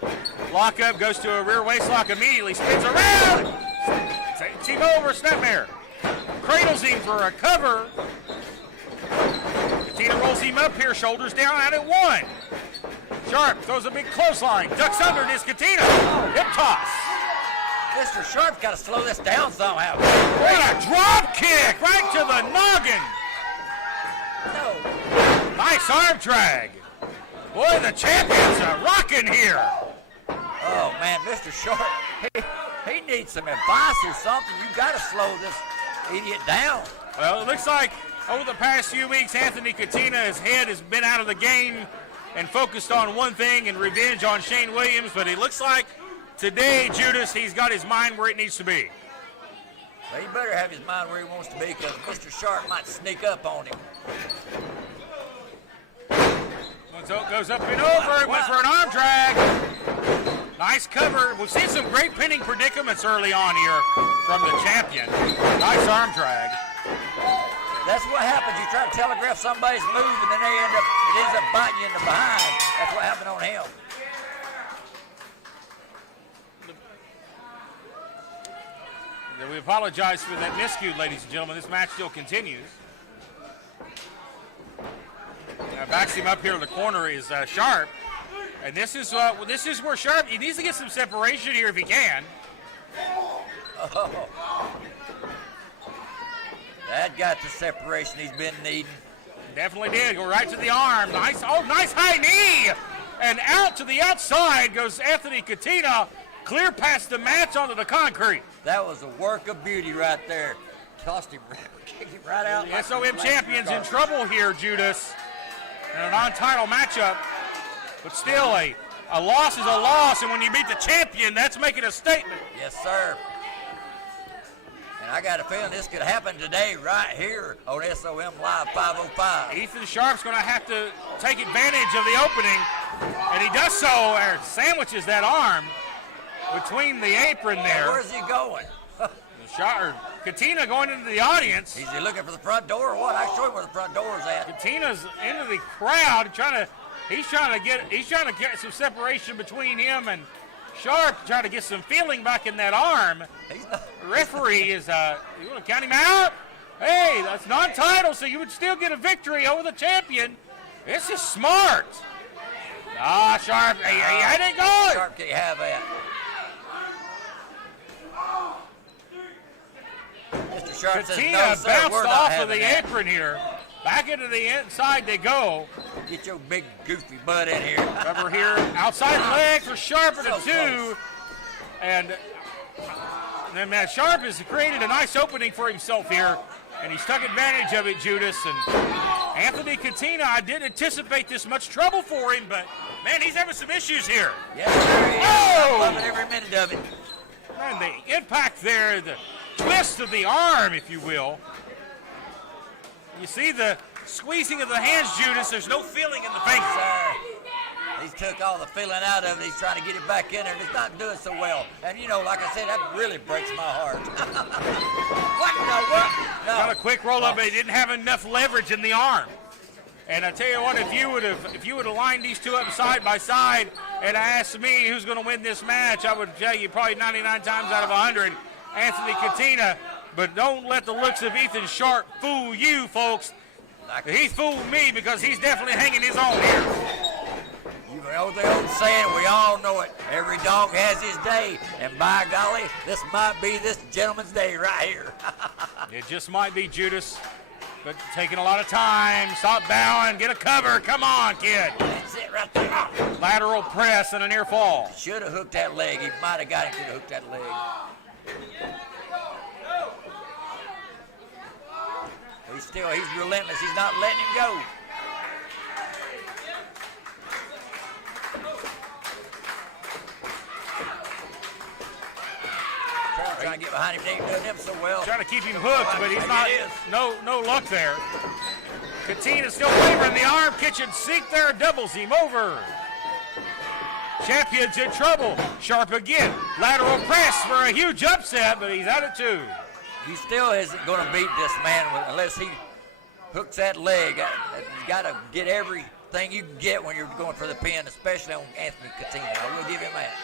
Lock up, goes to a rear waist lock immediately, spins around. Team over, snapmare. cradles him for a cover. Catina rolls him up here, shoulders down out at 1. Sharp throws a big clothesline, ducks under and is Catina. Hip toss. Mr. Sharp's got to slow this down somehow. What a drop kick right to the noggin. No. Nice arm drag. Boy, the champion's rocking here. Oh, man, Mr. Sharp, he needs some advice or something. You got to slow this idiot down. Well, it looks like over the past few weeks, Anthony Catina's head has been out of the game and focused on one thing and revenge on Shane Williams, but it looks like today, Judas, he's got his mind where it needs to be. Well, he better have his mind where he wants to be because Mr. Sharp might sneak up on him. So it goes up and over, went for an arm drag. Nice cover. We've seen some great pinning predicaments early on here from the champion. Nice arm drag. That's what happens. You try to telegraph somebody's move and then it ends up biting you in the behind. That's what happened on him. We apologize for that miscue, ladies and gentlemen. This match still continues. Backs him up here in the corner is Sharp, and this is where Sharp, he needs to get some separation here if he can. Oh. That got the separation he's been needing. Definitely did. Go right to the arm. Nice high knee, and out to the outside goes Anthony Catina, clear past the mats onto the concrete. That was a work of beauty right there. Tossed him, kicked him right out. The SOM champion's in trouble here, Judas. In a non-title matchup, but still a loss is a loss, and when you beat the champion, that's making a statement. Yes, sir. And I got a feeling this could happen today right here on SOM Live 505. Ethan Sharp's going to have to take advantage of the opening, and he does so, or sandwiches that arm between the apron there. Where's he going? Catina going into the audience. Is he looking for the front door or what? I show him where the front door is at. Catina's into the crowd, he's trying to get some separation between him and Sharp, trying to get some feeling back in that arm. The referee is, you want to count him out? Hey, that's non-title, so you would still get a victory over the champion. This is smart. Sharp, he had it going. Sharp can't have that. Mr. Sharp says, Catina no, sir, bounced we're not off of having the that. apron here. Back into the inside they go. Get your big goofy butt in here. Cover here, outside leg for Sharp at So a 2. close. And then Sharp has created a nice opening for himself here, and he's took advantage of it, Judas. And Anthony Catina, I didn't anticipate this much trouble for him, but man, he's having some issues here. Yes, sir, he is. I'm loving every minute of it. Man, the impact there, the twist of the arm, if you will. You see the squeezing of the hands, Judas. There's no feeling in the face. Sir, he's took all the feeling out of it. He's trying to get it back in there, and it's not doing so well. And, you know, like I said, that really breaks my heart. What? No, what? No. Got a quick roll-up, but he didn't have enough leverage in the arm. And I tell you what, if you would have lined these two up side by side and asked me who's going to win this match, I would tell you probably 99 times out of 100, Anthony Catina. But don't let the looks of Ethan Sharp fool you, folks. He's fooled me because he's definitely hanging his own here. You know the old saying, we all know it. Every dog has his day. And by golly, this might be this gentleman's day right here. It just might be, Judas. But taking a lot of time. Stop bowing. Get a cover. Come on, kid. That's it right there. Lateral press and a near fall. Should have hooked that leg. He might have got him. Could have hooked that leg. He's relentless. He's not letting him go. Trying to get behind him. They ain't doing him so well. Trying to keep him hooked, but he's not. No luck there. Catina still wavering the arm. Kitchen sink there. Doubles him over. Champion's in trouble. Sharp again. Lateral press for a huge upset, but he's at it too. He still isn't going to beat this man unless he hooks that leg. You got to get everything you can get when you're going for the pin, especially on Anthony Catina. I will give him that.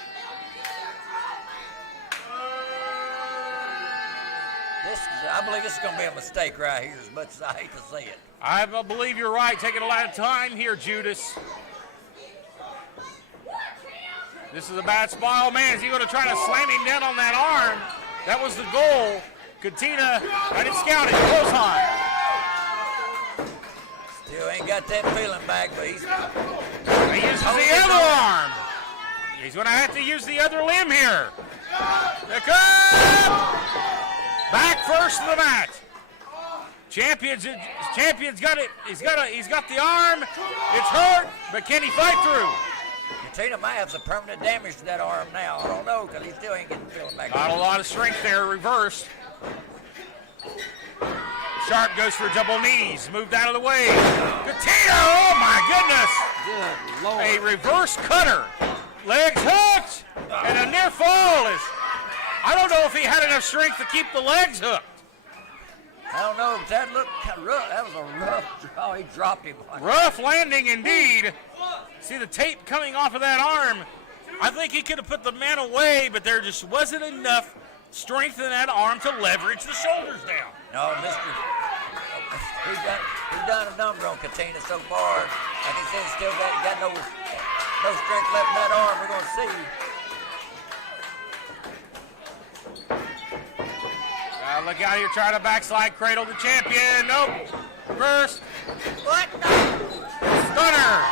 I believe this is going to be a mistake right here, as much as I hate to say it. I believe you're right. Taking a lot of time here, Judas. This is a bad spot. Oh, man, is he going to try to slam him down on that arm? That was the goal. Catina, I didn't scout it. Close high. Still ain't got that feeling back, but he uses the other arm. He's going to have to use the other limb here. Look up! Back first to the mat. Champion's got it. He's got the arm. It's hurt, but can he fight through? Catina might have some permanent damage to that arm now. I don't know, because he still ain't getting feeling back. Not a lot of strength there. Reversed. Sharp goes for double knees. Moved out of the way. Catina, oh my goodness! Good Lord. A reverse cutter. Legs hooked, and a near fall is. I don't know if he had enough strength to keep the legs hooked. I don't know, but that looked kind of rough. That was a rough draw. He dropped him. Rough landing indeed. See the tape coming off of that arm. I think he could have put the man away, but there just wasn't enough strength in that arm to leverage the shoulders down. No, he done a number on Catina so far. Like I said, still got no strength left in that arm. We're going to see. Look out here, trying to backslide cradle the champion. Nope. Reverse. What? Stunner.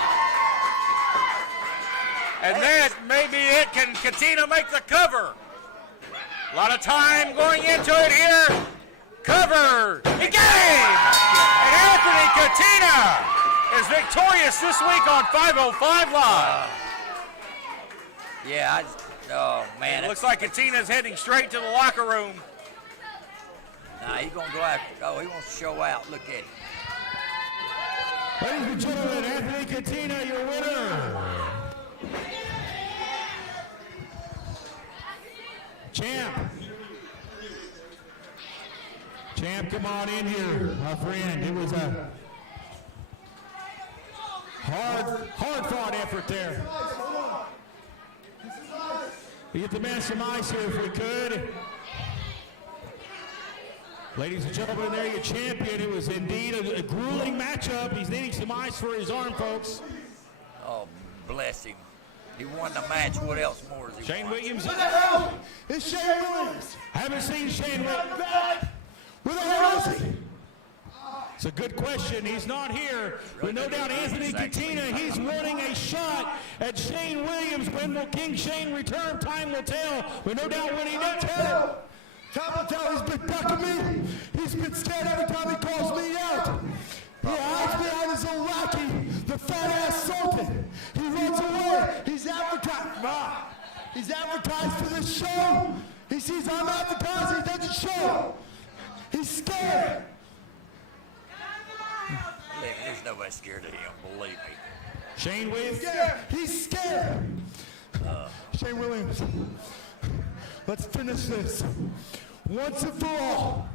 And that may be it. Can Catina make the cover? A lot of time going into it here. Cover. He gave. And Anthony Catina is victorious this week on 505 Live. Yeah, oh, man. It looks like Catina's heading straight to the locker room. Nah, he's going to go after. Oh, he wants to show out. Look at him. Ladies and gentlemen, Anthony Catina, your winner. Champ, come on in here, my friend. It was a hard-fought effort there. We get the man some ice here if we could. Ladies and gentlemen, there your champion. It was indeed a grueling matchup. He's needing some ice for his arm, folks. Oh, bless him. He won the match. What else more is he Shane won? Williams. What the hell is Shane Williams? Haven't seen Shane Williams. Where the hell is he? It's a good question. He's not here. But no doubt Anthony Catina, he's wanting a shot at Shane Williams. When will King Shane return? Time will tell. But no doubt when he does. Time will tell. He's been ducking me. He's been scared every time he calls me out. He hides behind his own lackey, the fat-ass Sultan. He runs away. He's advertised. He's advertised for this show. He sees I'm advertising. He doesn't show. He's scared. There's nobody scared of him, believe me. Shane Williams. He's scared. Shane Williams, let's finish this. Once and for all.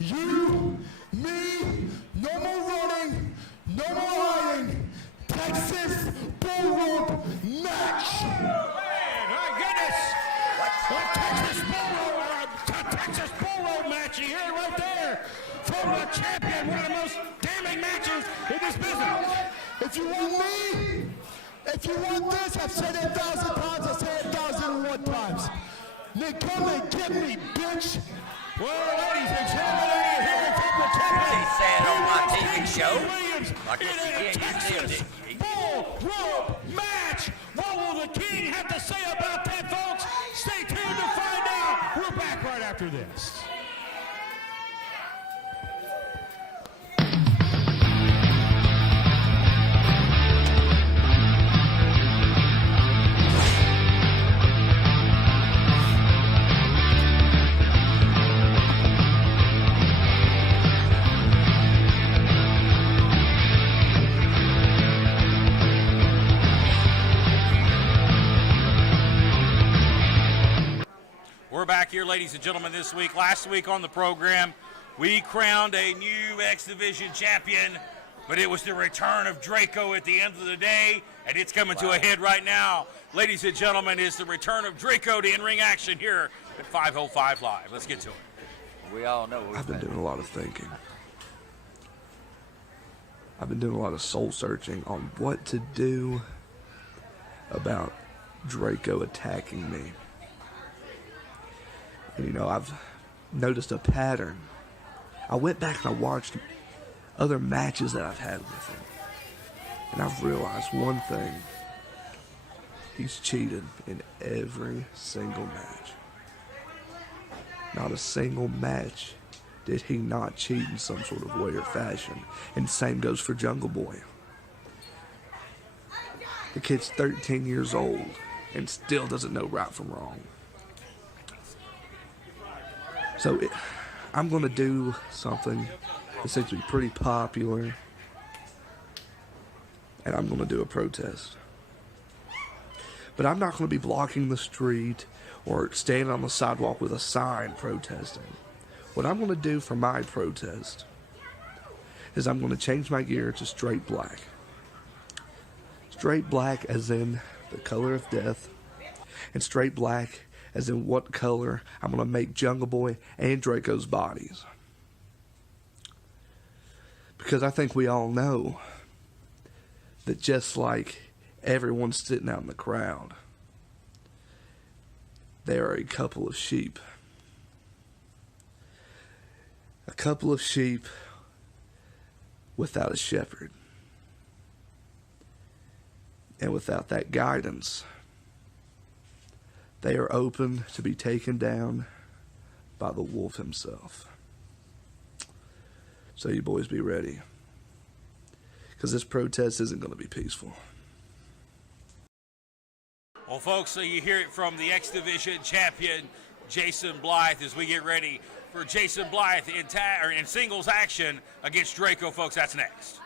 You, me, no more running, no more hiding. Texas Bull Rope match. My goodness! A Texas Bull Rope match. You hear it right there from the champion. One of the most damning matches in this business. If you want me, if you want this, I've said it 1,000 times. I'll say it 1,001 times. Then come and get me, bitch. Well, ladies and gentlemen, here from the champion. He said on my TV show. Williams I guess in he a can't use Texas it. Bull Rope match. What will the King have to say about that, folks? Stay tuned to find out. We're back right after this. We're back here, ladies and gentlemen, this week. Last week on the program, we crowned a new X Division champion, but it was the return of Draco at the end of the day, and it's coming to a head right now. Ladies and gentlemen, it's the return of Draco to in-ring action here at 505 Live. Let's get to it. We all know. I've been doing a lot of thinking. I've been doing a lot of soul searching on what to do about Draco attacking me. And, you know, I've noticed a pattern. I went back and I watched other matches that I've had with him. And I've realized one thing. He's cheated in every single match. Not a single match did he not cheat in some sort of way or fashion. And the same goes for Jungle Boy. The kid's 13 years old and still doesn't know right from wrong. So I'm going to do something that seems to be pretty popular. And I'm going to do a protest. But I'm not going to be blocking the street or standing on the sidewalk with a sign protesting. What I'm going to do for my protest is I'm going to change my gear to straight black. Straight black as in the color of death, and straight black as in what color I'm going to make Jungle Boy and Draco's bodies. Because I think we all know that just like everyone's sitting out in the crowd, they are a couple of sheep. A couple of sheep without a shepherd. And without that guidance, they are open to be taken down by the wolf himself. So you boys be ready. Because this protest isn't going to be peaceful. Well, folks, so you hear it from the X Division champion, Jason Blythe, as we get ready for Jason Blythe in singles action against Draco, folks. That's next.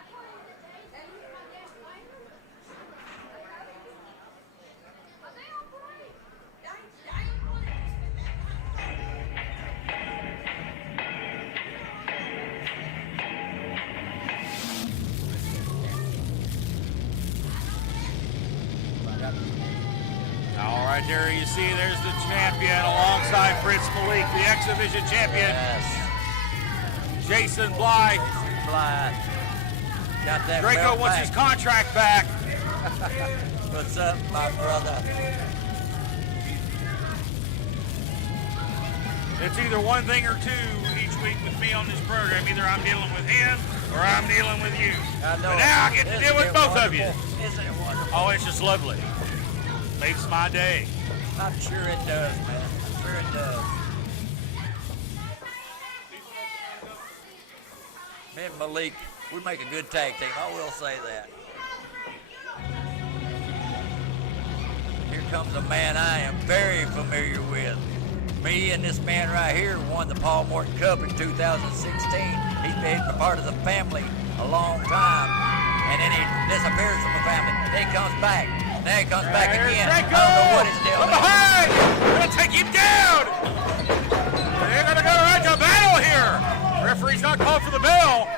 All right, there you see, there's the champion alongside Prince Malik, the X Division champion. Yes. Jason Blythe. Blythe. Got that Draco belt wants back. his contract back. What's up, my brother? It's either one thing or two each week with me on this program. Either I'm dealing with him or I'm dealing with you. I know. But now I get to deal with both of you. Isn't it wonderful? Oh, it's just lovely. Makes my day. I'm sure it does, man. I'm sure it does. Me and Malik, we make a good tag team. I will say that. Here comes a man I am very familiar with. Me and this man right here won the Paul Morton Cup in 2016. He's been a part of the family a long time. And then he disappears from the family. Then he comes back. Now he comes back again. Draco! I don't know what his deal From is. behind! They're going to take him down! They're going to go right to battle here. Referee's not called for the bell.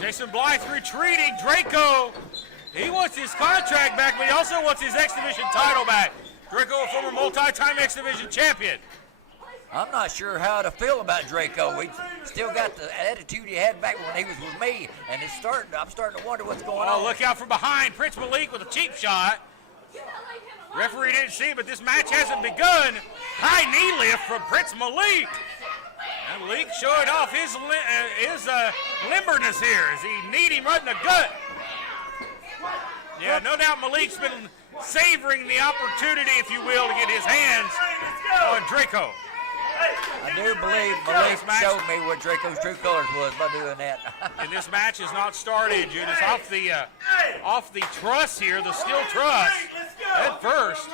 Jason Blythe retreating. Draco, he wants his contract back, but he also wants his X Division title back. Draco, a former multi-time X Division champion. I'm not sure how to feel about Draco. He still got the attitude he had back when he was with me, and I'm starting to wonder what's going Oh, on. look out from behind. Prince Malik with a cheap shot. Referee didn't see, but this match hasn't begun. High knee lift from Prince Malik. And Malik showing off his limberness here as he kneed him right in the gut. Yeah, no doubt Malik's been savoring the opportunity, if you will, to get his hands on Draco. I do believe Malik showed me what Draco's true colors was by doing that. And this match has not started, Judas. Off the truss here, the steel truss. At first.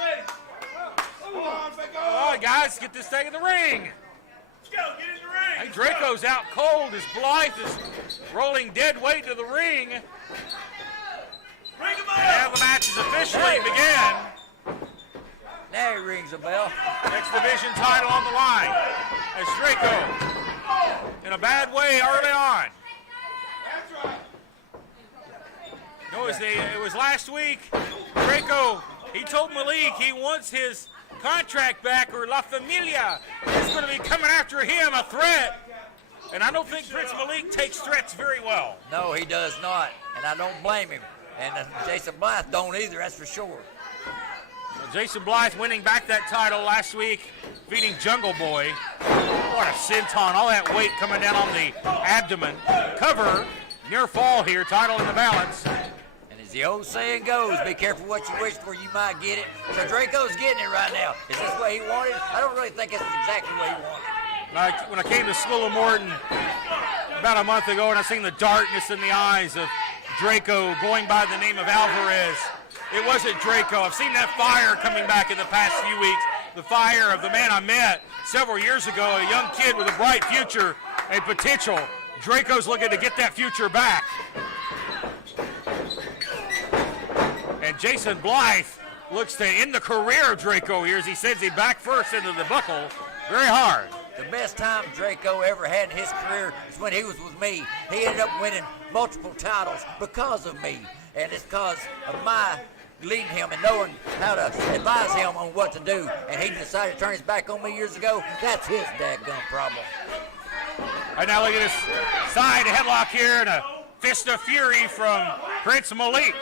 Oh, guys, get this thing in the ring. Let's go, get in the ring. Hey, Draco's out cold as Blythe is rolling dead weight to the ring. Ring him And now up. the match is officially began. Now he rings a bell. X Division title on the line as Draco in a bad way early on. That's right. No, it was last week. Draco, he told Malik he wants his contract back, or La Familia is going to be coming after him, a threat. And I don't think Prince Malik takes threats very well. No, he does not, and I don't blame him. And Jason Blythe don't either, that's for sure. Well, Jason Blythe winning back that title last week, beating Jungle Boy. What a senton, all that weight coming down on the abdomen. Cover, near fall here, title in the balance. And as the old saying goes, be careful what you wish for, you might get it. So Draco's getting it right now. Is this what he wanted? I don't really think it's exactly what he wanted. When I came to school of Morton about a month ago and I seen the darkness in the eyes of Draco going by the name of Alvarez, it wasn't Draco. I've seen that fire coming back in the past few weeks. The fire of the man I met several years ago, a young kid with a bright future and potential. Draco's looking to get that future back. And Jason Blythe looks to end the career of Draco here as he sends him back first into the buckle. Very hard. The best time Draco ever had in his career is when he was with me. He ended up winning multiple titles because of me. And it's because of my leading him and knowing how to advise him on what to do. And he decided to turn his back on me years ago. That's his dadgum problem. Right now look at this side headlock here and a fist of fury from Prince Malik.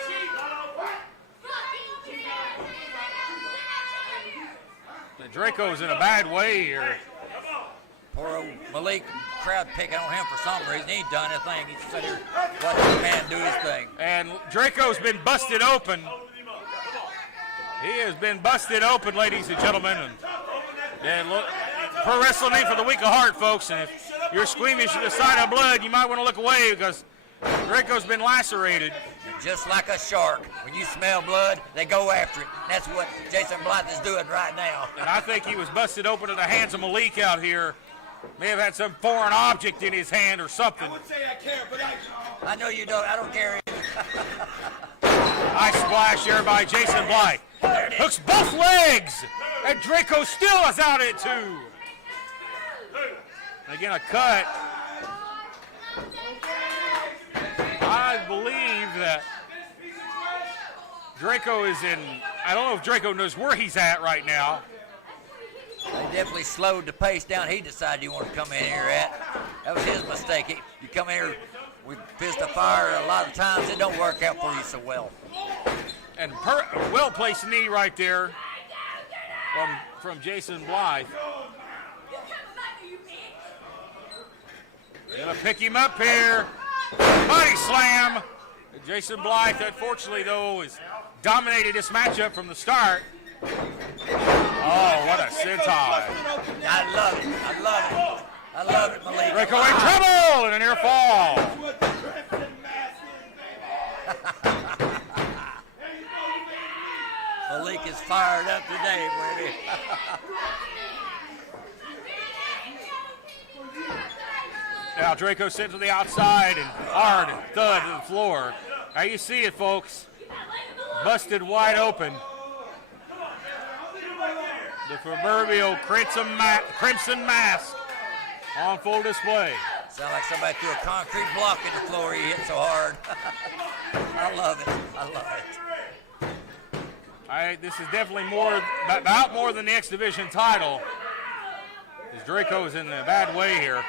Draco's in a bad way here. Poor old Malik, crowd picking on him for some reason. He ain't done anything. He's sitting here watching the man do his thing. And Draco's been busted open. He has been busted open, ladies and gentlemen. And look, pro wrestling ain't for the weak of heart, folks. And if you're squeamish at the sight of blood, you might want to look away because Draco's been lacerated. And just like a shark, when you smell blood, they go after it. And that's what Jason Blythe is doing right now. And I think he was busted open at the hands of Malik out here. May have had some foreign object in his hand or something. I would say I care, but I know you don't. I don't care. Nice splash there by Jason Blythe. Hooks both legs. And Draco still is out at two. Again, a cut. I believe that Draco is in, I don't know if Draco knows where he's at right now. They definitely slowed the pace down. He decided he wanted to come in here at. That was his mistake. You come in here with fist of fire, a lot of times it don't work out for you so well. And well-placed knee right there from Jason Blythe. Gonna pick him up here. Body slam. Jason Blythe, unfortunately, though, has dominated this matchup from the start. Oh, what a senton. I love it. I love it. I love it, Malik. Draco in trouble and a near fall. Malik is fired up today, baby. Now Draco sent to the outside and hard thud to the floor. Now you see it, folks. Busted wide open. The proverbial crimson mask on full display. Sound like somebody threw a concrete block in the floor. He hit so hard. I love it. I love it. This is definitely about more than the X Division title. As Draco's in a bad way here.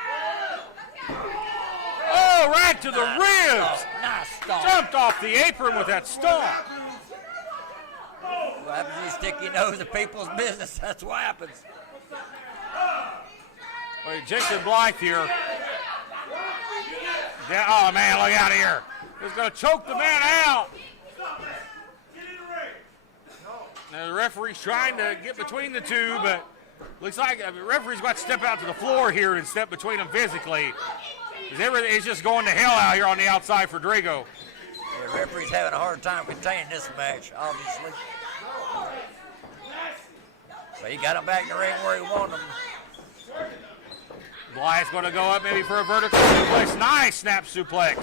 Oh, right to the ribs. Nice stomp. Jumped off the apron with that stomp. What happens when you stick your nose in people's business? That's what happens. Wait, Jason Blythe here. Oh, man, look out of here. He's going to choke the man out. Now, the referee's trying to get between the two, but looks like the referee's got to step out to the floor here and step between them physically. Everything is just going to hell out here on the outside for Draco. Yeah, the referee's having a hard time containing this match, obviously. But he got him back in the ring where he wanted him. Blythe's going to go up maybe for a vertical suplex. Nice snap suplex.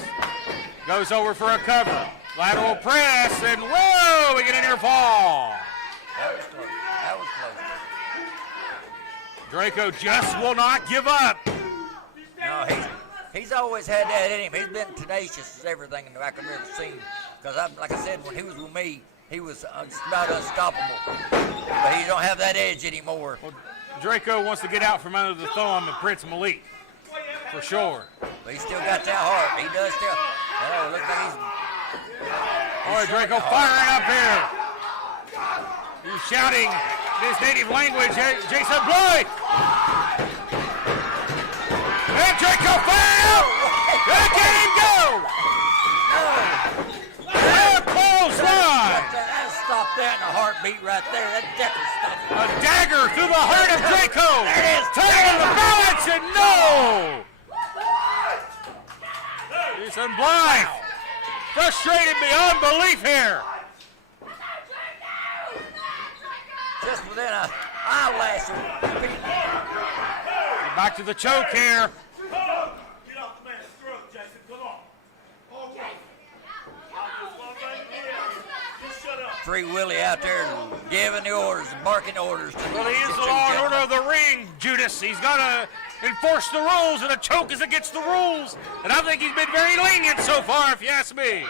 Goes over for a cover. Lateral press, and whoa, we get a near fall. That was close. That was close. Draco just will not give up. No, he's always had that in him. He's been tenacious as everything I've ever seen. Because, like I said, when he was with me, he was just about unstoppable. But he don't have that edge anymore. Well, Draco wants to get out from under the thumb of Prince Malik, for sure. But he still got that heart. He does still. Oh, look like he's. All right, Draco firing up here. He's shouting his native language. Jason Bloyd. And Draco fired. They can't even go. Clothesline. Stop that in a heartbeat right there. That definitely stopped it. A dagger through the heart of Draco. There it is. Turning the balance and no. Jason Blythe. Frustrated beyond belief here. Just within an eyelash of Back to the choke here. Get off the man's throat, Jason. Come on. Just shut up. Free Willie out there giving the orders, barking orders. Well, he is the law and order of the ring, Judas. He's got to enforce the rules, and a choke is against the rules. And I think he's been very lenient so far, if you ask me.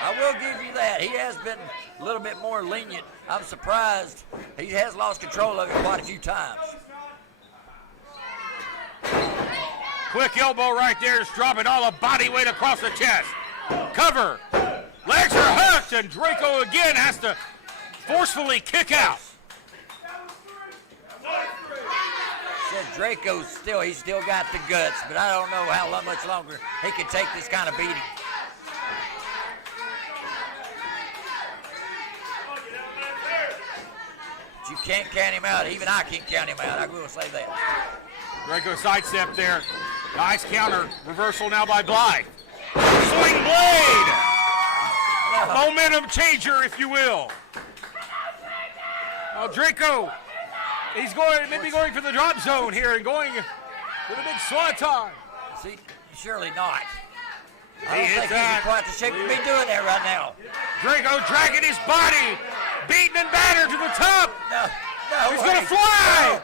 I will give you that. He has been a little bit more lenient. I'm surprised. He has lost control of it quite a few times. Quick elbow right there is dropping all the body weight across the chest. Cover. Legs are hooked, and Draco again has to forcefully kick out. Said Draco's he's still got the guts, but I don't know how much longer he can take this kind of beating. But you can't count him out. Even I can't count him out. I will say that. Draco sidestep there. Nice counter. Reversal now by Blythe. Swing blade. Momentum changer, if you will. Now Draco, he's maybe going for the drop zone here and going with a big swanton. See, surely not. I He don't hits think that. he's quite the shape to be doing that right now. Draco dragging his body, beaten and battered to the top. No, He's going to fly.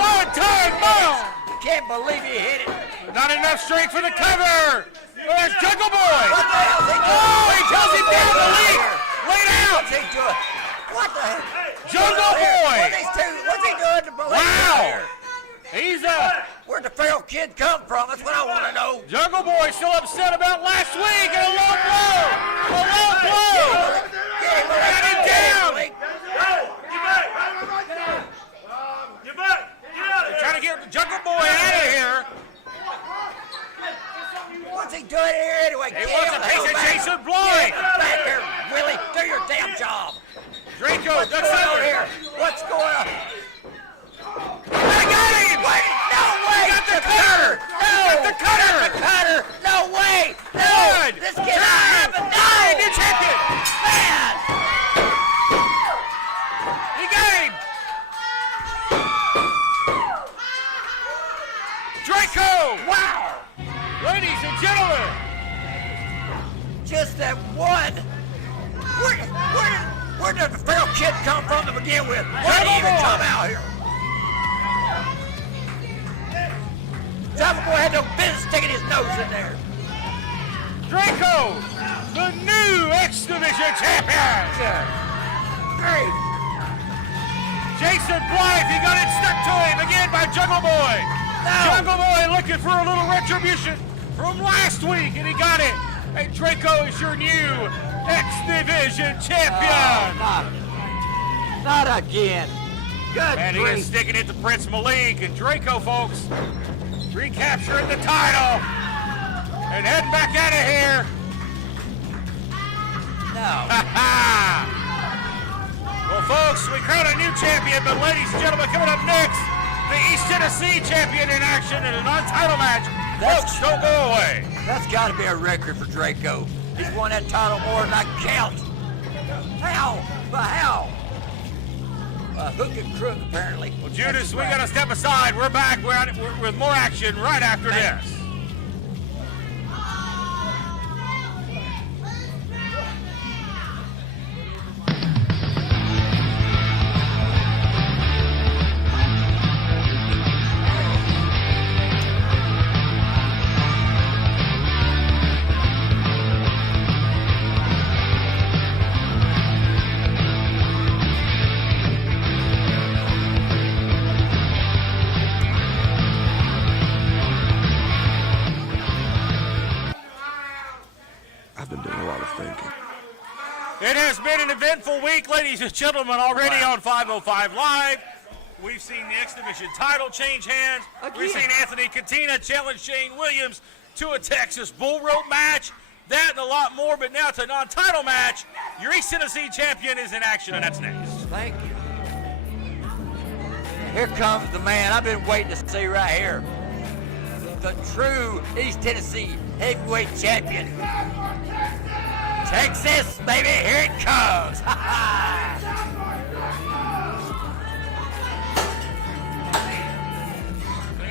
Swanton bomb. Can't believe he hit it. Not enough strength for the cover. There's Jungle Boy. What the hell is he doing? Oh, he tells him down the lead. Laid out. What's he doing? What the hell? Jungle Boy. What's he doing to believe Wow. here? He's Where'd the feral kid come from? That's what I want to know. Jungle Boy still upset about last week and a low blow. A low blow. Got him down. Get back. Get back. Get out of here. Trying to get Jungle Boy out of here. What's he doing here anyway? He wants a piece of Jason Get Blythe. back here, Willie. Do your damn job. Draco, What's that's going on over here? What's going on? I got him. Wait, no way. He got the cutter. No. He got the cutter. The cutter. No way. No. Good. This cannot happen. No. New champion. Man. He got him. Draco. Wow. Ladies and gentlemen. Just that one. Where did the feral kid come from to begin with? Why did he even come out here? Jungle Boy had no business sticking his nose in there. Draco, the new X Division champion. Great. Jason Blythe, he got it stuck to him again by Jungle Boy. No. Jungle Boy looking for a little retribution from last week, and he got it. Hey, Draco is your new X Division champion. Not again. Good And he is grief. sticking it to Prince Malik. And Draco, folks, recapturing the title and heading back out of here. No. Well, folks, we crown a new champion, but ladies and gentlemen, coming up next, the East Tennessee champion in action in a non-title match. Folks, don't go away. That's got to be a record for Draco. He's won that title more than I can count. How? But how? Hook and crook, apparently. Well, Judas, we got to step aside. We're back with more action right after this. It has been an eventful week, ladies and gentlemen, already on 505 Live. We've seen the X Division title change hands. We've seen Anthony Catina challenge Shane Williams to a Texas bull rope match. That and a lot more, but now it's a non-title match. Your East Tennessee champion is in action, and that's next. Thank you. Here comes the man I've been waiting to see right here. The true East Tennessee heavyweight champion. Texas, baby, here it comes.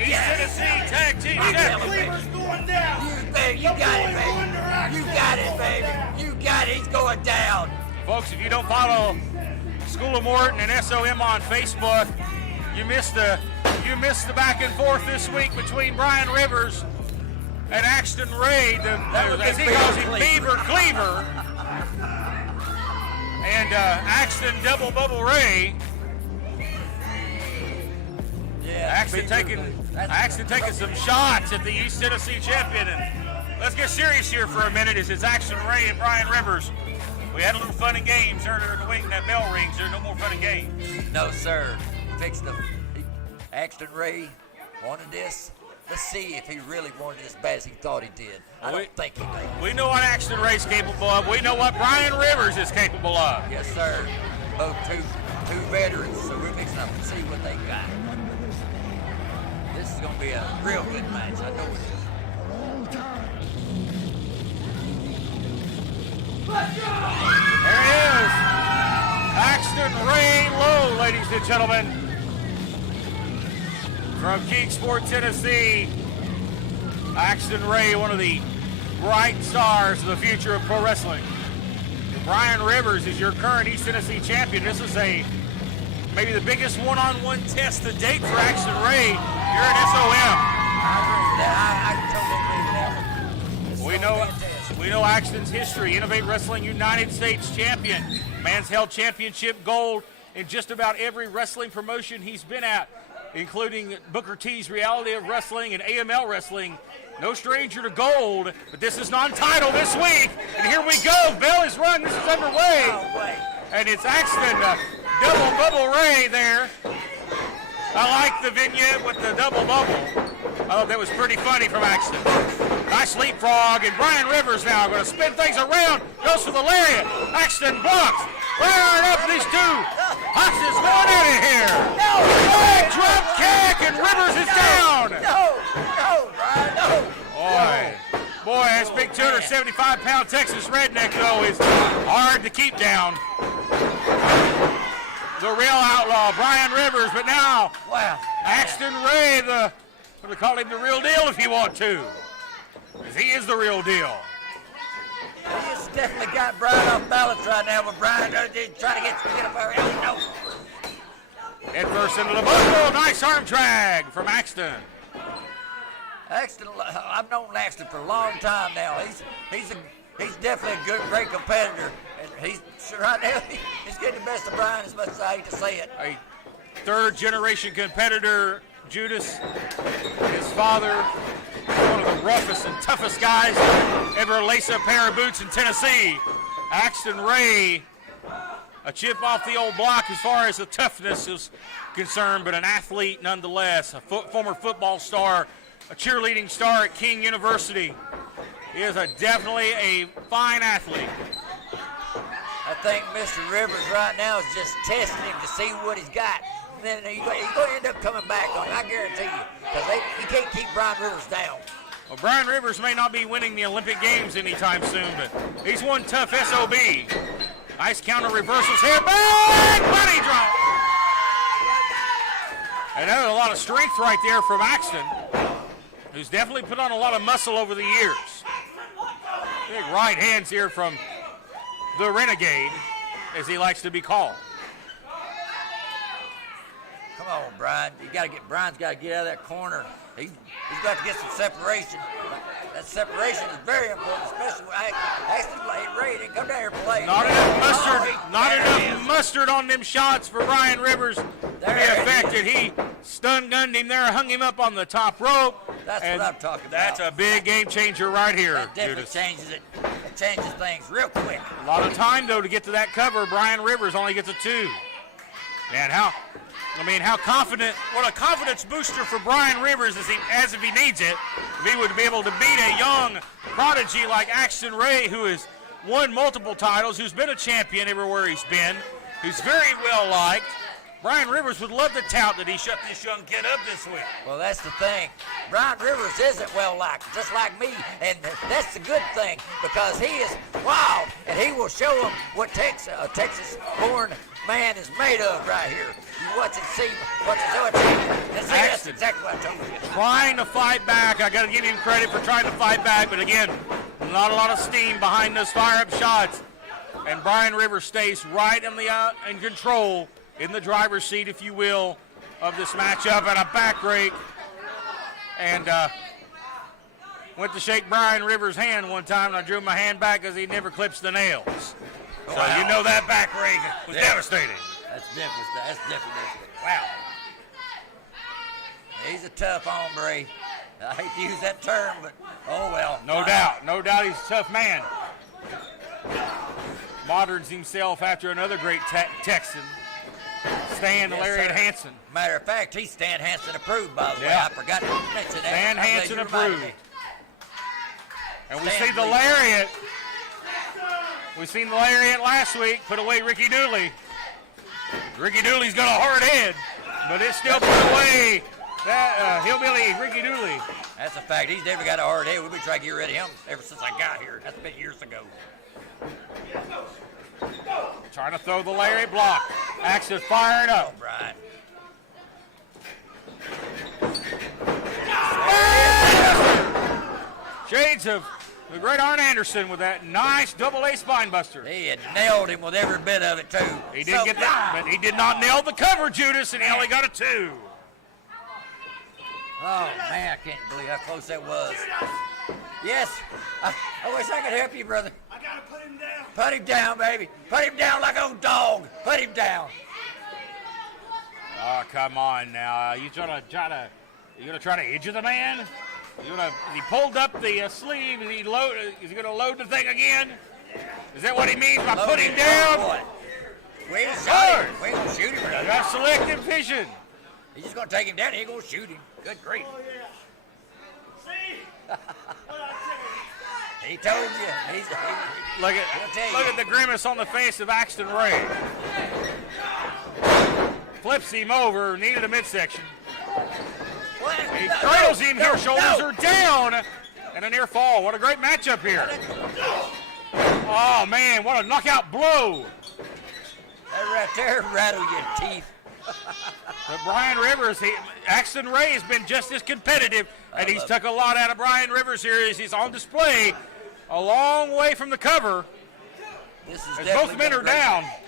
East Tennessee Tag Team Champion. Going down. You got it, baby. You got it, baby. You got it. He's going down. Folks, if you don't follow School of Morton and SOM on Facebook, you missed the back and forth this week between Brian Rivers and Axton Ray, as he calls him, Beaver Cleaver, and Axton Double Bubble Ray. Yeah, Axton taking some shots at the East Tennessee champion. And let's get serious here for a minute. It's Axton Ray and Brian Rivers. We had a little fun and games earlier in the week, and that bell rings. There's no more fun and games. No, sir. Axton Ray wanted this. Let's see if he really wanted it as bad as he thought he did. I don't think he did. We know what Axton Ray's capable of. We know what Brian Rivers is capable of. Yes, sir. Both two veterans, so we're mixing up and see what they got. This is going to be a real good match. I know it is. There he is. Axton Ray Lowe, ladies and gentlemen. From Kingsport, Tennessee. Axton Ray, one of the bright stars of the future of pro wrestling. Brian Rivers is your current East Tennessee champion. This is maybe the biggest one-on-one test to date for Axton Ray here at SOM. I totally agree with that one. We know Axton's history. Innovate Wrestling United States champion. Man's held championship gold in just about every wrestling promotion he's been at, including Booker T's Reality of Wrestling and AML Wrestling. No stranger to gold, but this is non-title this week. And here we go. Bell is run. This is underway. And it's Axton, Double Bubble Ray there. I like the vignette with the double bubble. I thought that was pretty funny from Axton. Nice leapfrog, and Brian Rivers now going to spin things around. Goes for the lariat. Axton blocks. Right up these two. Hosses going in here. Big drop kick, and Rivers is down. No, Brian, no. Boy, this big 275-pound Texas redneck, though, is hard to keep down. The real outlaw, Brian Rivers, but now Axton Ray, what do they call him, the real deal if you want to. Because he is the real deal. He has definitely got Brian off balance right now, but Brian trying to get up there. No. Head first into the bubble. Nice arm drag from Axton. Axton, I've known Axton for a long time now. He's definitely a great competitor, and right now he's getting the best of Brian as much as I hate to say it. A third-generation competitor, Judas, his father, one of the roughest and toughest guys ever lace a pair of boots in Tennessee. Axton Ray, a chip off the old block as far as the toughness is concerned, but an athlete nonetheless, a former football star, a cheerleading star at King University. He is definitely a fine athlete. I think Mr. Rivers right now is just testing him to see what he's got. And then he's going to end up coming back on him, I guarantee you. Because he can't keep Brian Rivers down. Well, Brian Rivers may not be winning the Olympic Games anytime soon, but he's one tough SOB. Nice counter reversals here. Big body drop. And that was a lot of strength right there from Axton, who's definitely put on a lot of muscle over the years. Big right hands here from the Renegade, as he likes to be called. Come on, Brian. Brian's got to get out of that corner. He's got to get some separation. That separation is very important, especially when Axton Ray didn't come down here and play. Not enough mustard on them shots for Brian Rivers to be effective. He stun-gunned him there, hung him up on the top rope. That's what I'm talking about. That's a big game changer right here, That definitely Judas. changes it. That changes things real quick. A lot of time, though, to get to that cover. Brian Rivers only gets a 2. Man, how confident, what a confidence booster for Brian Rivers as if he needs it. If he would be able to beat a young prodigy like Axton Ray, who has won multiple titles, who's been a champion everywhere he's been, who's very well liked. Brian Rivers would love to tout that he shut this young kid up this week. Well, that's the thing. Brian Rivers isn't well liked, just like me, and that's the good thing because he is wild, and he will show them what a Texas-born man is made of right here. You watch and see what's that's exactly what I told you. Trying to fight back. I got to give him credit for trying to fight back, but again, not a lot of steam behind those fire-up shots. And Brian Rivers stays right in control, in the driver's seat, if you will, of this matchup, and a back rake. And went to shake Brian Rivers' hand one time, and I drew my hand back because he never clips the nails. So you know that back rake was devastating. That's definitely. Wow. He's a tough hombre. I hate to use that term, but oh well. No doubt he's a tough man. Moderns himself after another great Texan, Stan Lariat Hansen. Matter of fact, he's Stan Hansen approved, by the way. I forgot to mention that. Stan Hansen approved. And we Stan see the Lee. Lariat. We seen the Lariat last week put away Ricky Dooley. Ricky Dooley's got a hard head, but it still put away that hillbilly Ricky Dooley. That's a fact. He's never got a hard head. We've been trying to get rid of him ever since I got here. That's been years ago. Trying to throw the Lariat block. Axton firing up. Brian. Shades of the great Arn Anderson with that nice double-A spine buster. He had nailed him with every bit of it, too. He did get that, but he did not nail the cover, Judas, and he only got a 2. Oh, man, I can't believe how close that was. Yes, I wish I could help you, brother. I gotta put him down. Put him down, baby. Put him down like an old dog. Put him down. Oh, come on now. You gonna try to injure the man? He pulled up the sleeve. Is he gonna load the thing again? Is that what he means by put him down? We ain't gonna shoot him, You brother. got selective vision. He's just gonna take him down. He ain't gonna shoot him. Good grief. See? What I tell you? He told you. Look He'll tell at you. the grimace on the face of Axton Ray. Flips him over, needed a midsection. He cradles him, his shoulders are down, and a near fall. What a great matchup here. Oh, man, what a knockout blow. That right there rattle your teeth. But Brian Rivers, Axton Ray has been just as competitive, and he's took a lot out of Brian Rivers here as he's on display a long way from the cover. This is As definitely both men been a are great down. match.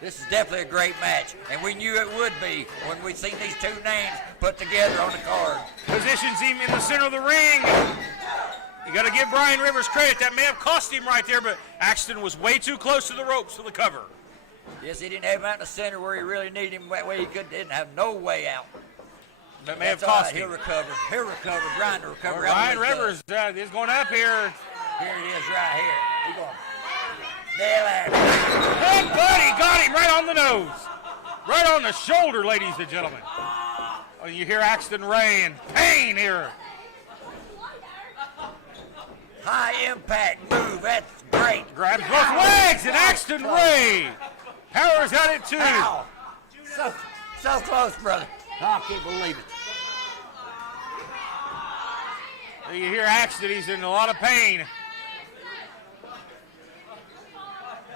This is definitely a great match, and we knew it would be when we seen these two names put together on the card. Positions him in the center of the ring. You got to give Brian Rivers credit. That may have cost him right there, but Axton was way too close to the ropes for the cover. Yes, he didn't have him out in the center where he really needed him. That way he didn't have no way out. That may have That's all cost right. him. He'll recover. He'll recover. Brian to recover. Brian Rivers is going up here. Here it is right here. He's going to nail it. Hey, buddy, got him right on the nose. Right on the shoulder, ladies and gentlemen. Oh, you hear Axton Ray in pain here. High impact move. That's great. Grabs both legs, and Axton Ray powers at it too. Ow. So close, brother. I can't believe it. You hear Axton, he's in a lot of pain.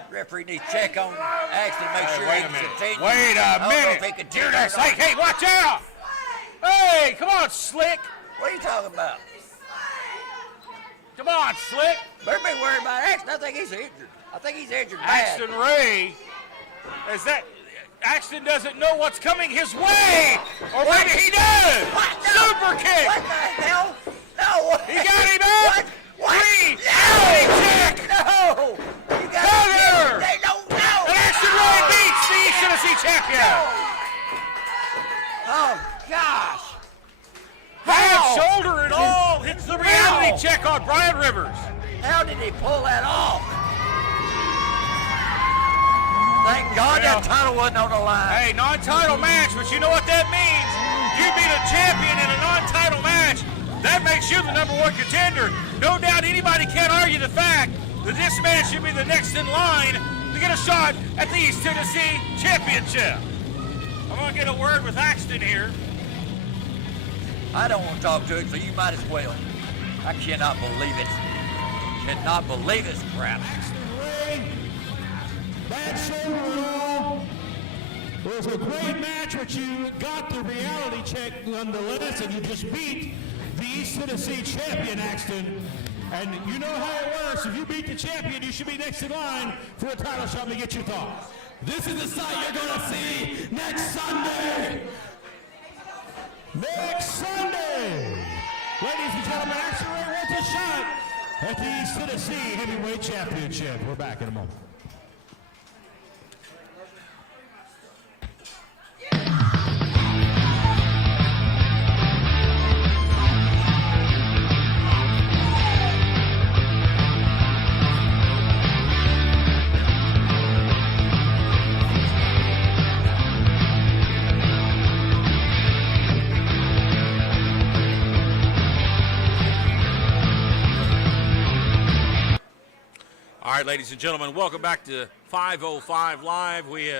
Referee needs to check on Axton to make sure Wait he a can minute. continue. Wait I a don't know if he minute. continue You're or just not. like, hey, watch out. Hey, come on, Slick. What are you talking about? Come on, Slick. Better be worried about Axton. I think he's injured. I think he's injured bad. Axton Ray, Axton doesn't know what's coming his way. Or maybe he does. What? No. Super kick. What the hell? No. He got him up. What? Three. No. Check. No. You got Cover. They don't know. And Axton Ray beats the East Tennessee champion. Oh, gosh. Head, How? shoulder, and all hits the reality check on Brian Rivers. How did he pull that off? Thank God that title wasn't on the line. Hey, non-title match, but you know what that means? You beat a champion in a non-title match. That makes you the number one contender. No doubt anybody can't argue the fact that this man should be the next in line to get a shot at the East Tennessee Championship. I'm going to get a word with Axton here. I don't want to talk to it, so you might as well. I cannot believe it. Cannot believe this crap. That shoulder and all. It was a great match, but you got the reality check nonetheless, and you just beat the East Tennessee champion, Axton. And you know how it works. If you beat the champion, you should be next in line for a title shot. Let me get your thoughts. This is the sight you're going to see next Sunday. Next Sunday, ladies and gentlemen, Axton Ray wants a shot at the East Tennessee Heavyweight Championship. We're back in a moment. All right, ladies and gentlemen, welcome back to 505 Live. We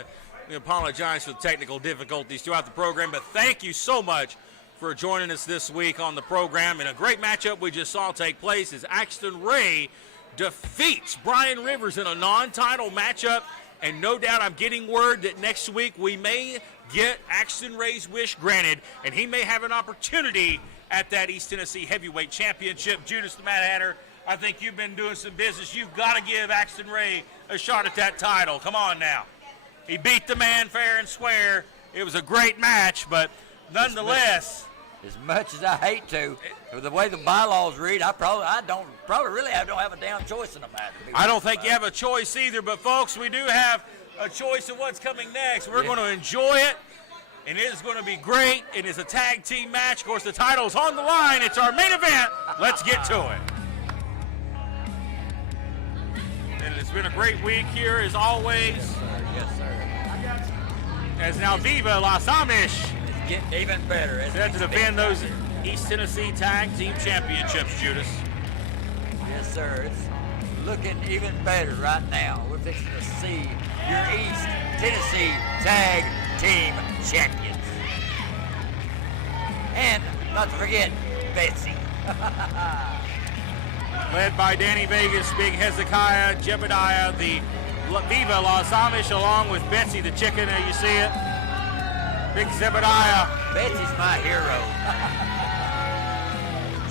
apologize for the technical difficulties throughout the program, but thank you so much for joining us this week on the program. And a great matchup we just saw take place as Axton Ray defeats Brian Rivers in a non-title matchup. And no doubt I'm getting word that next week we may get Axton Ray's wish granted, and he may have an opportunity at that East Tennessee Heavyweight Championship. Judas the Mad Hatter, I think you've been doing some business. You've got to give Axton Ray a shot at that title. Come on now. He beat the man fair and square. It was a great match, but nonetheless. As much as I hate to, with the way the bylaws read, I don't have a damn choice in the matter. I don't think you have a choice either, but folks, we do have a choice of what's coming next. We're going to enjoy it, and it is going to be great. It is a tag team match. Of course, the title's on the line. It's our main event. Let's get to it. And it's been a great week here, as always. Yes, sir. As now Viva Las Amish It's getting even better. set to defend those East Tennessee Tag Team Championships, Judas. Yes, sir. It's looking even better right now. We're fixing to see your East Tennessee Tag Team Champions. And not to forget, Betsy. Led by Danny Vegas, Big Hezekiah, Jebediah, the Viva Las Amish, along with Betsy the chicken. There you see it. Big Zebediah. Betsy's my hero.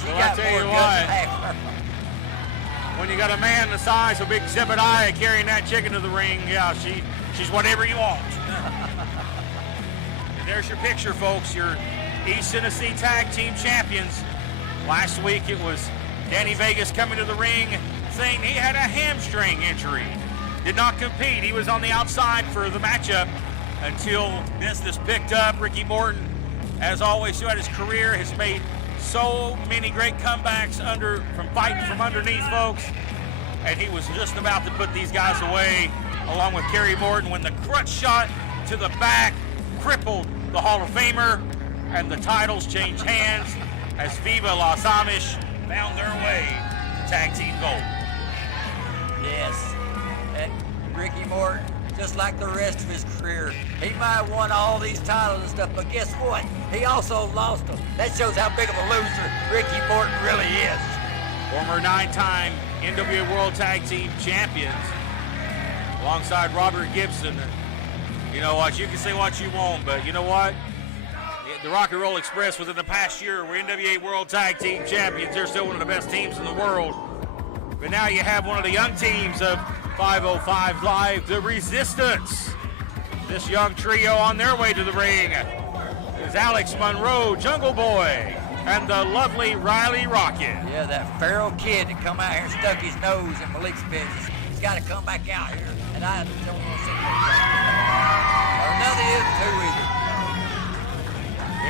She Well, got I tell you more what. guts than half. When you got a man the size of Big Zebediah carrying that chicken to the ring, yeah, she's whatever you want. And there's your picture, folks. Your East Tennessee Tag Team Champions. Last week it was Danny Vegas coming to the ring saying he had a hamstring injury. Did not compete. He was on the outside for the matchup until business picked up. Ricky Morton, as always throughout his career, has made so many great comebacks from fighting from underneath, folks. And he was just about to put these guys away, along with Cary Morton, when the crutch shot to the back crippled the Hall of Famer, and the titles changed hands as Viva Las Amish found their way to Tag Team Gold. Yes. And Ricky Morton, just like the rest of his career, he might have won all these titles and stuff, but guess what? He also lost them. That shows how big of a loser Ricky Morton really is. Former 9-time NWA World Tag Team Champions, alongside Robert Gibson. You know what? You can say what you want, but you know what? The Rock and Roll Express within the past year were NWA World Tag Team Champions. They're still one of the best teams in the world. But now you have one of the young teams of 505 Live, the Resistance. This young trio on their way to the ring is Alex Monroe, Jungle Boy, and the lovely Riley Rocket. Yeah, that feral kid that come out here and stuck his nose in Malik's business. He's got to come back out here, and I don't want to see him. Or none of the other two either.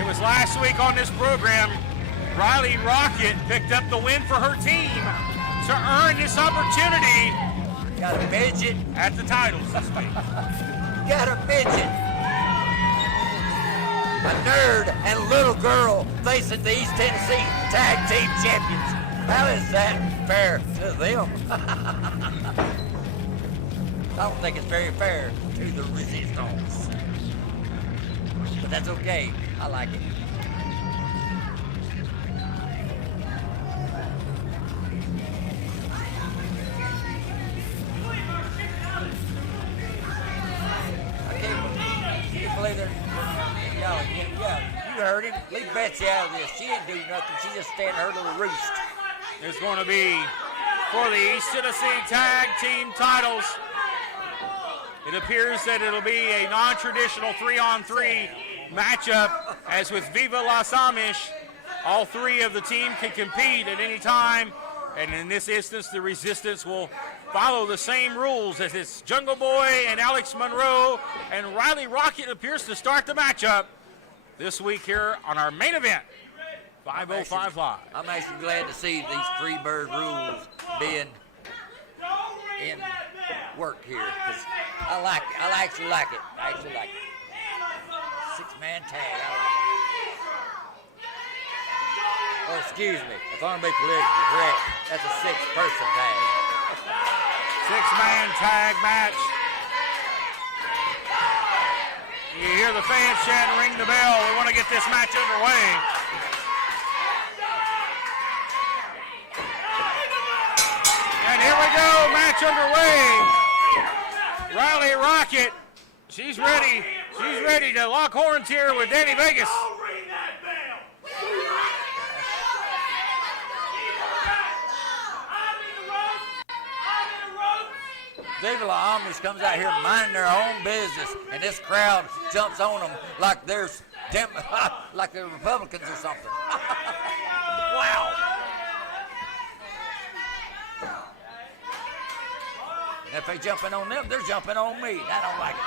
It was last week on this program, Riley Rocket picked up the win for her team. to earn this opportunity Got a midget. at the titles this week. Got a midget. A nerd and a little girl facing the East Tennessee Tag Team Champions. How is that fair to them? I don't think it's very fair to the Resistance. But that's okay. I like it. I can't believe they're yelling. Yeah, you heard him. Leave Betsy out of this. She didn't do nothing. She just stand her little roost. It's going to be for the East Tennessee Tag Team titles. It appears that it'll be a non-traditional 3-on-3 matchup, as with Viva Las Amish, all three of the team can compete at any time, and in this instance, the Resistance will follow the same rules as it's Jungle Boy and Alex Monroe, and Riley Rocket appears to start the matchup this week here on our main event, 505 Live. I'm actually glad to see these Freebird rules being in work here, because I like it. I actually like it. Six-man tag. I like it. Oh, excuse me. If I'm going to be politically correct, that's a six-person tag. Six-man tag match. You hear the fans chanting, ring the bell. We want to get this match underway. And here we go, match underway. Riley Rocket, she's ready. She's ready to lock horns here with Danny Vegas. Viva La Amish comes out here minding their own business, and this crowd jumps on them like they're like they're Republicans or something. Wow. And if they jumping on them, they're jumping on me. I don't like it.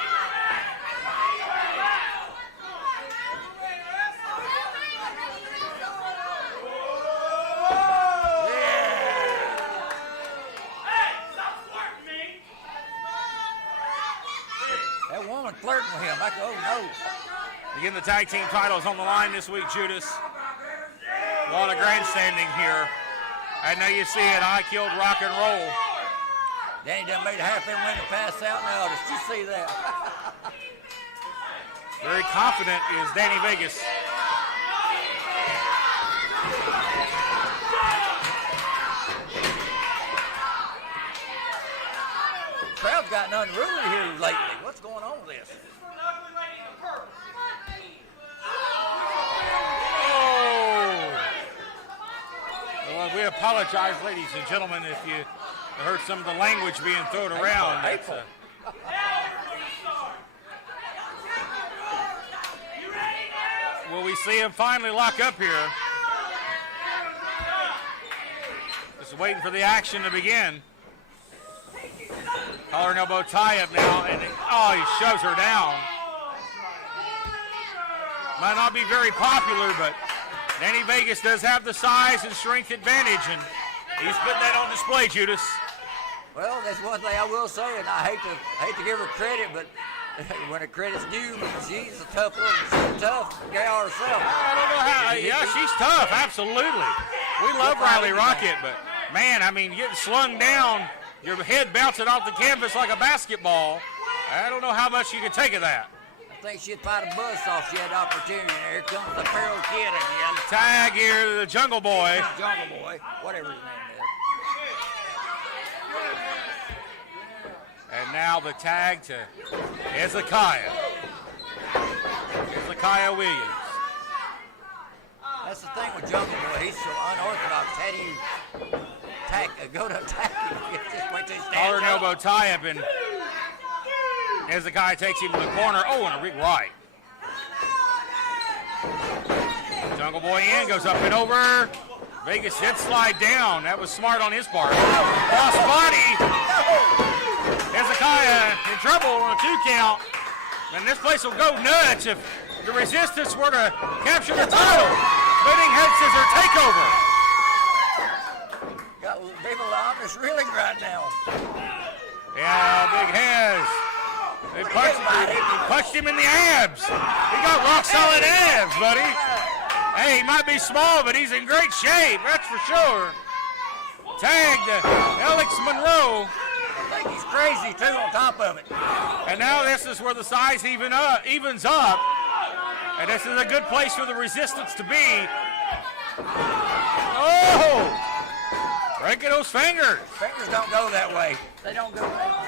That woman flirting with him. Oh no. Again, the tag team titles on the line this week, Judas. A lot of grandstanding here. I know you see it. I killed rock and roll. Danny done made a half-in win and pass out now. Did you see that? Very confident is Danny Vegas. Crowd's gotten unruly here lately. What's going on with this? Oh! Well, we apologize, ladies and gentlemen, if you heard some of the language being thrown around. That's, will we see him finally lock up here? Just waiting for the action to begin. Collar and elbow tie-up now, and he shoves her down. Might not be very popular, but Danny Vegas does have the size and strength advantage, and he's putting that on display, Judas. Well, that's one thing I will say, and I hate to give her credit, but when the credit's due, she's a tough gal herself. I don't know how. Yeah, she's tough, absolutely. We love Riley Rocket, but man, I mean, getting slung down, your head bouncing off the canvas like a basketball. I don't know how much you can take of that. I think she'd fight a buzzsaw if she had the opportunity. Here comes the feral kid again. Tag here, the Jungle Boy. Jungle Boy, whatever his name is. And now the tag to Hezekiah. Hezekiah Williams. That's the thing with Jungle Boy. He's so unorthodox. How do you go to attack him? Just wait till he stands Collar and up. elbow tie-up, and Hezekiah takes him to the corner. Oh, and a big right. Jungle Boy in, goes up and over. Vegas did slide down. That was smart on his part. Cross body. Hezekiah in trouble on a 2 count. And this place will go nuts if the Resistance were to capture the title. Spinning head scissor takeover. Got Viva La partner's reeling right now. Yeah, big Hez. They punched him in the abs. He got rock solid abs, buddy. Hey, he might be small, but he's in great shape, that's for sure. Tagged Alex Monroe. I think he's crazy, too, on top of it. And now this is where the size evens up. And this is a good place for the resistance to be. Oh! Breaking those fingers. Fingers don't go that way. They don't go that way.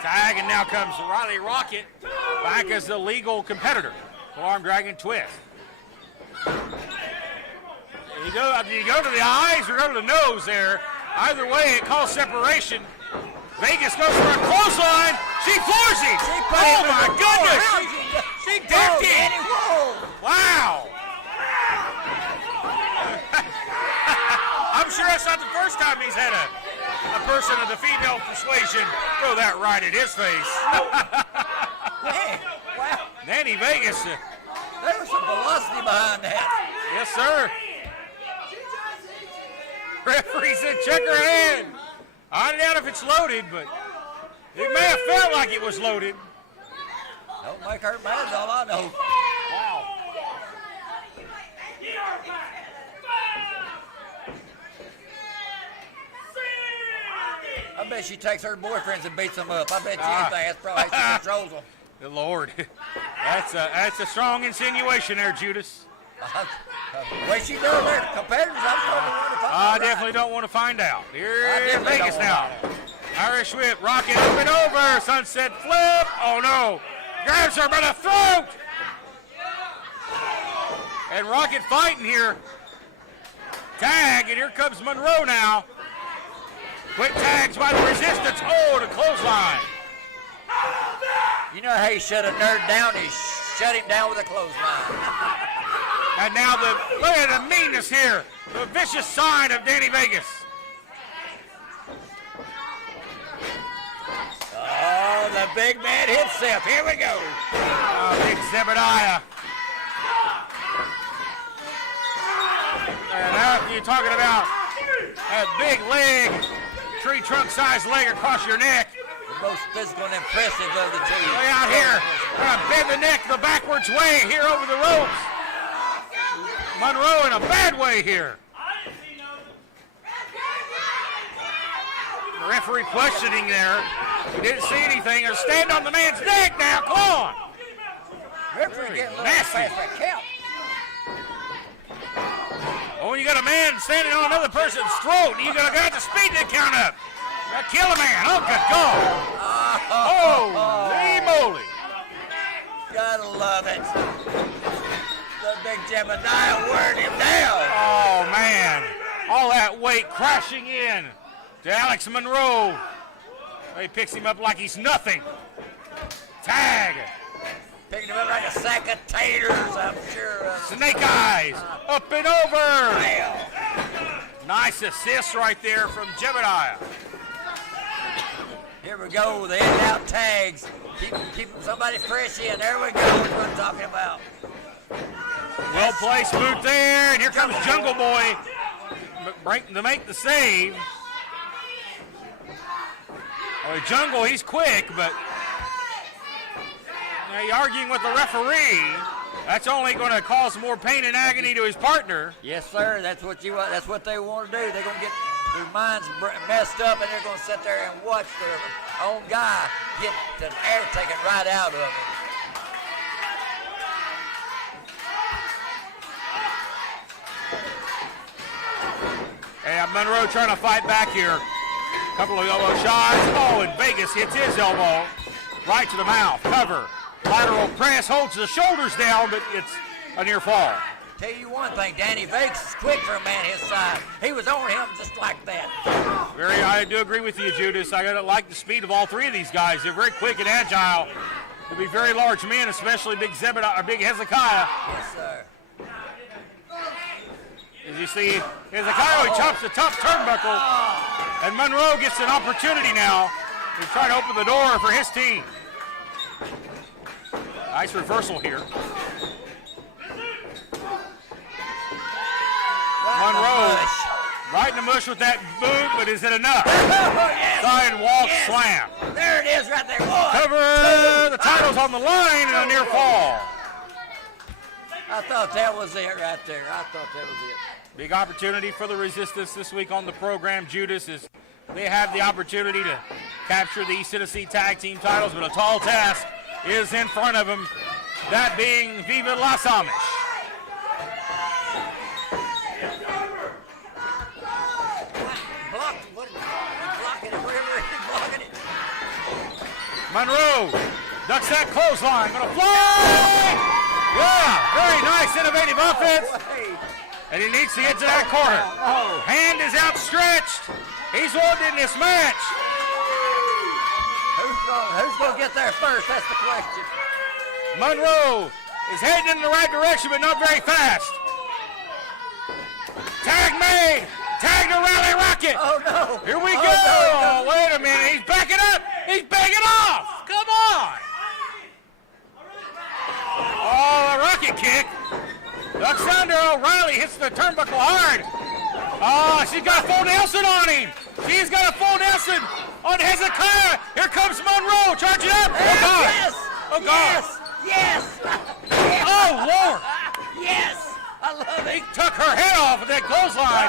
Tag, and now comes Riley Rocket back as the legal competitor. Arm dragon twist. You go to the eyes or go to the nose there. Either way, it calls separation. Vegas goes for a clothesline. She floors him. Oh my goodness! She decked him. Wow! I'm sure that's not the first time he's had a person of the female persuasion throw that right at his face. Man, wow. Danny Vegas. There was some velocity behind that. Yes, sir. Referee said check her hand. I doubt if it's loaded, but it may have felt like it was loaded. Don't make her mad, all I know. Wow. I bet she takes her boyfriends and beats them up. I bet you anything. That's probably how she controls them. Good Lord. That's a strong insinuation there, Judas. The way she does their competitors, I definitely don't want to find out. Here in Vegas now. Irish whip, rocket up and over, sunset flip. Oh no, grabs her by the throat. And Rocket fighting here. Tag, and here comes Monroe now. Quick tags by the resistance. Oh, the clothesline. You know how he shut a nerd down? He shut him down with a clothesline. And now look at the meanness here. The vicious side of Danny Vegas. Oh, the big man himself. Here we go. Big Zebediah. And now you're talking about that big leg, tree trunk sized leg across your neck. The most physical and impressive of the two. Way out here. Bend the neck the backwards way here over the ropes. Monroe in a bad way here. The referee questioning there. He didn't see anything. Or stand on the man's neck now. Come on. Referee getting a little nasty. past that count. Oh, you got a man standing on another person's throat. You got to speed that count up. That kill a man. Oh, good God. Holy moly. Gotta love it. The big Jebediah wearing him down. Oh, man. All that weight crashing in to Alex Monroe. He picks him up like he's nothing. Tag. Picking him up like a sack of taters, I'm sure. Snake eyes. Up and over. Wow. Nice assist right there from Jebediah. Here we go, the in-out tags. Keep somebody fresh in. There we go, that's what I'm talking about. Well placed boot there, and here comes Jungle Boy to make the save. Oh, Jungle, he's quick, but he's arguing with the referee. That's only going to cause more pain and agony to his partner. Yes, sir. That's what you want. That's what they want to do. They're going to get their minds messed up, and they're going to sit there and watch their own guy get the air taken right out of him. And Monroe trying to fight back here. Couple of elbow shots. Oh, and Vegas hits his elbow right to the mouth. Cover. Lateral press holds the shoulders down, but it's a near fall. Tell you one thing, Danny Vegas is quick for a man his size. He was on him just like that. I do agree with you, Judas. I gotta like the speed of all three of these guys. They're very quick and agile. They'll be very large men, especially Big Zebediah or Big Hezekiah. Yes, sir. As you see, Hezekiah he chops the top turnbuckle, and Monroe gets an opportunity now to try to open the door for his team. Nice reversal here. flush with that boot, but is it enough? Sidewalk slam. There it is right there. One, Cover the titles on the line and a near fall. I thought that was it right there. I thought that was it. Big opportunity for the Resistance this week on the program. Judas is they have the opportunity to capture the East Tennessee Tag Team titles, but a tall task is in front of them, that being Viva Las Amish. Monroe ducks that clothesline, gonna fly! Yeah, very nice, innovative offense. And he needs to get to that corner. Hand is outstretched. He's wanted in this match. Who's going to get there first? That's the question. Monroe is heading in the right direction, but not very fast. Tag made. Tag to Rally Rocket. Oh, no. Here we go. No. Wait a minute. He's backing up. He's backing off. Come on. Oh, a rocket kick. Ducks under. O'Reilly hits the turnbuckle hard. Oh, she's got a full Nelson on him. She's got a full Nelson on Hezekiah. Here comes Monroe. Charging up. Oh, God. Yes. Oh, God. Yes. Yes. Oh, Lord. Yes. I love He it. took her head off with that clothesline.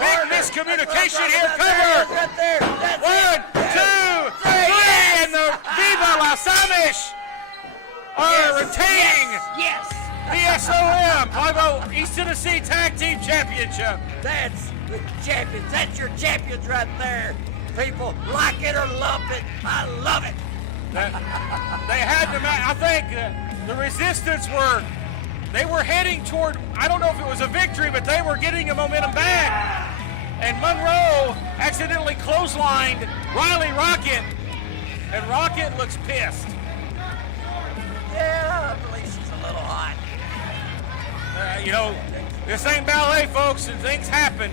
Big miscommunication here. Cover. Right there. That's One, it. two, three, Yes. and the Viva Las Amish are retaining Yes. the SOM Fargo East Tennessee Tag Team Championship. That's the champions. That's your champions right there. People like it or love it. I love it. They had to. I think the Resistance they were heading toward. I don't know if it was a victory, but they were getting a momentum back. And Monroe accidentally clotheslined Riley Rocket, and Rocket looks pissed. Yeah, I believe she's a little hot. This ain't ballet, folks, and things happen.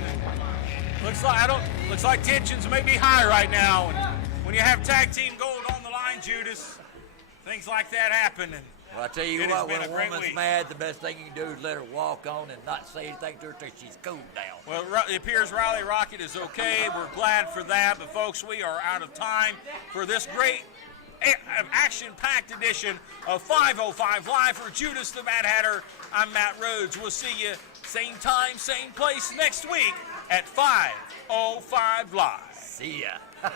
Looks like tensions may be high right now. And when you have tag team gold on the line, Judas, things like that happen. And Well, I tell you It has what, been when a a great woman's week. mad, the best thing you can do is let her walk on and not say anything to her till she's cooled down. well, it appears Riley Rocket is okay. We're glad for that. But folks, we are out of time for this great action-packed edition of 505 Live. For Judas the Mad Hatter, I'm Matt Rhodes. We'll see you same time, same place next week at 505 Live. See ya.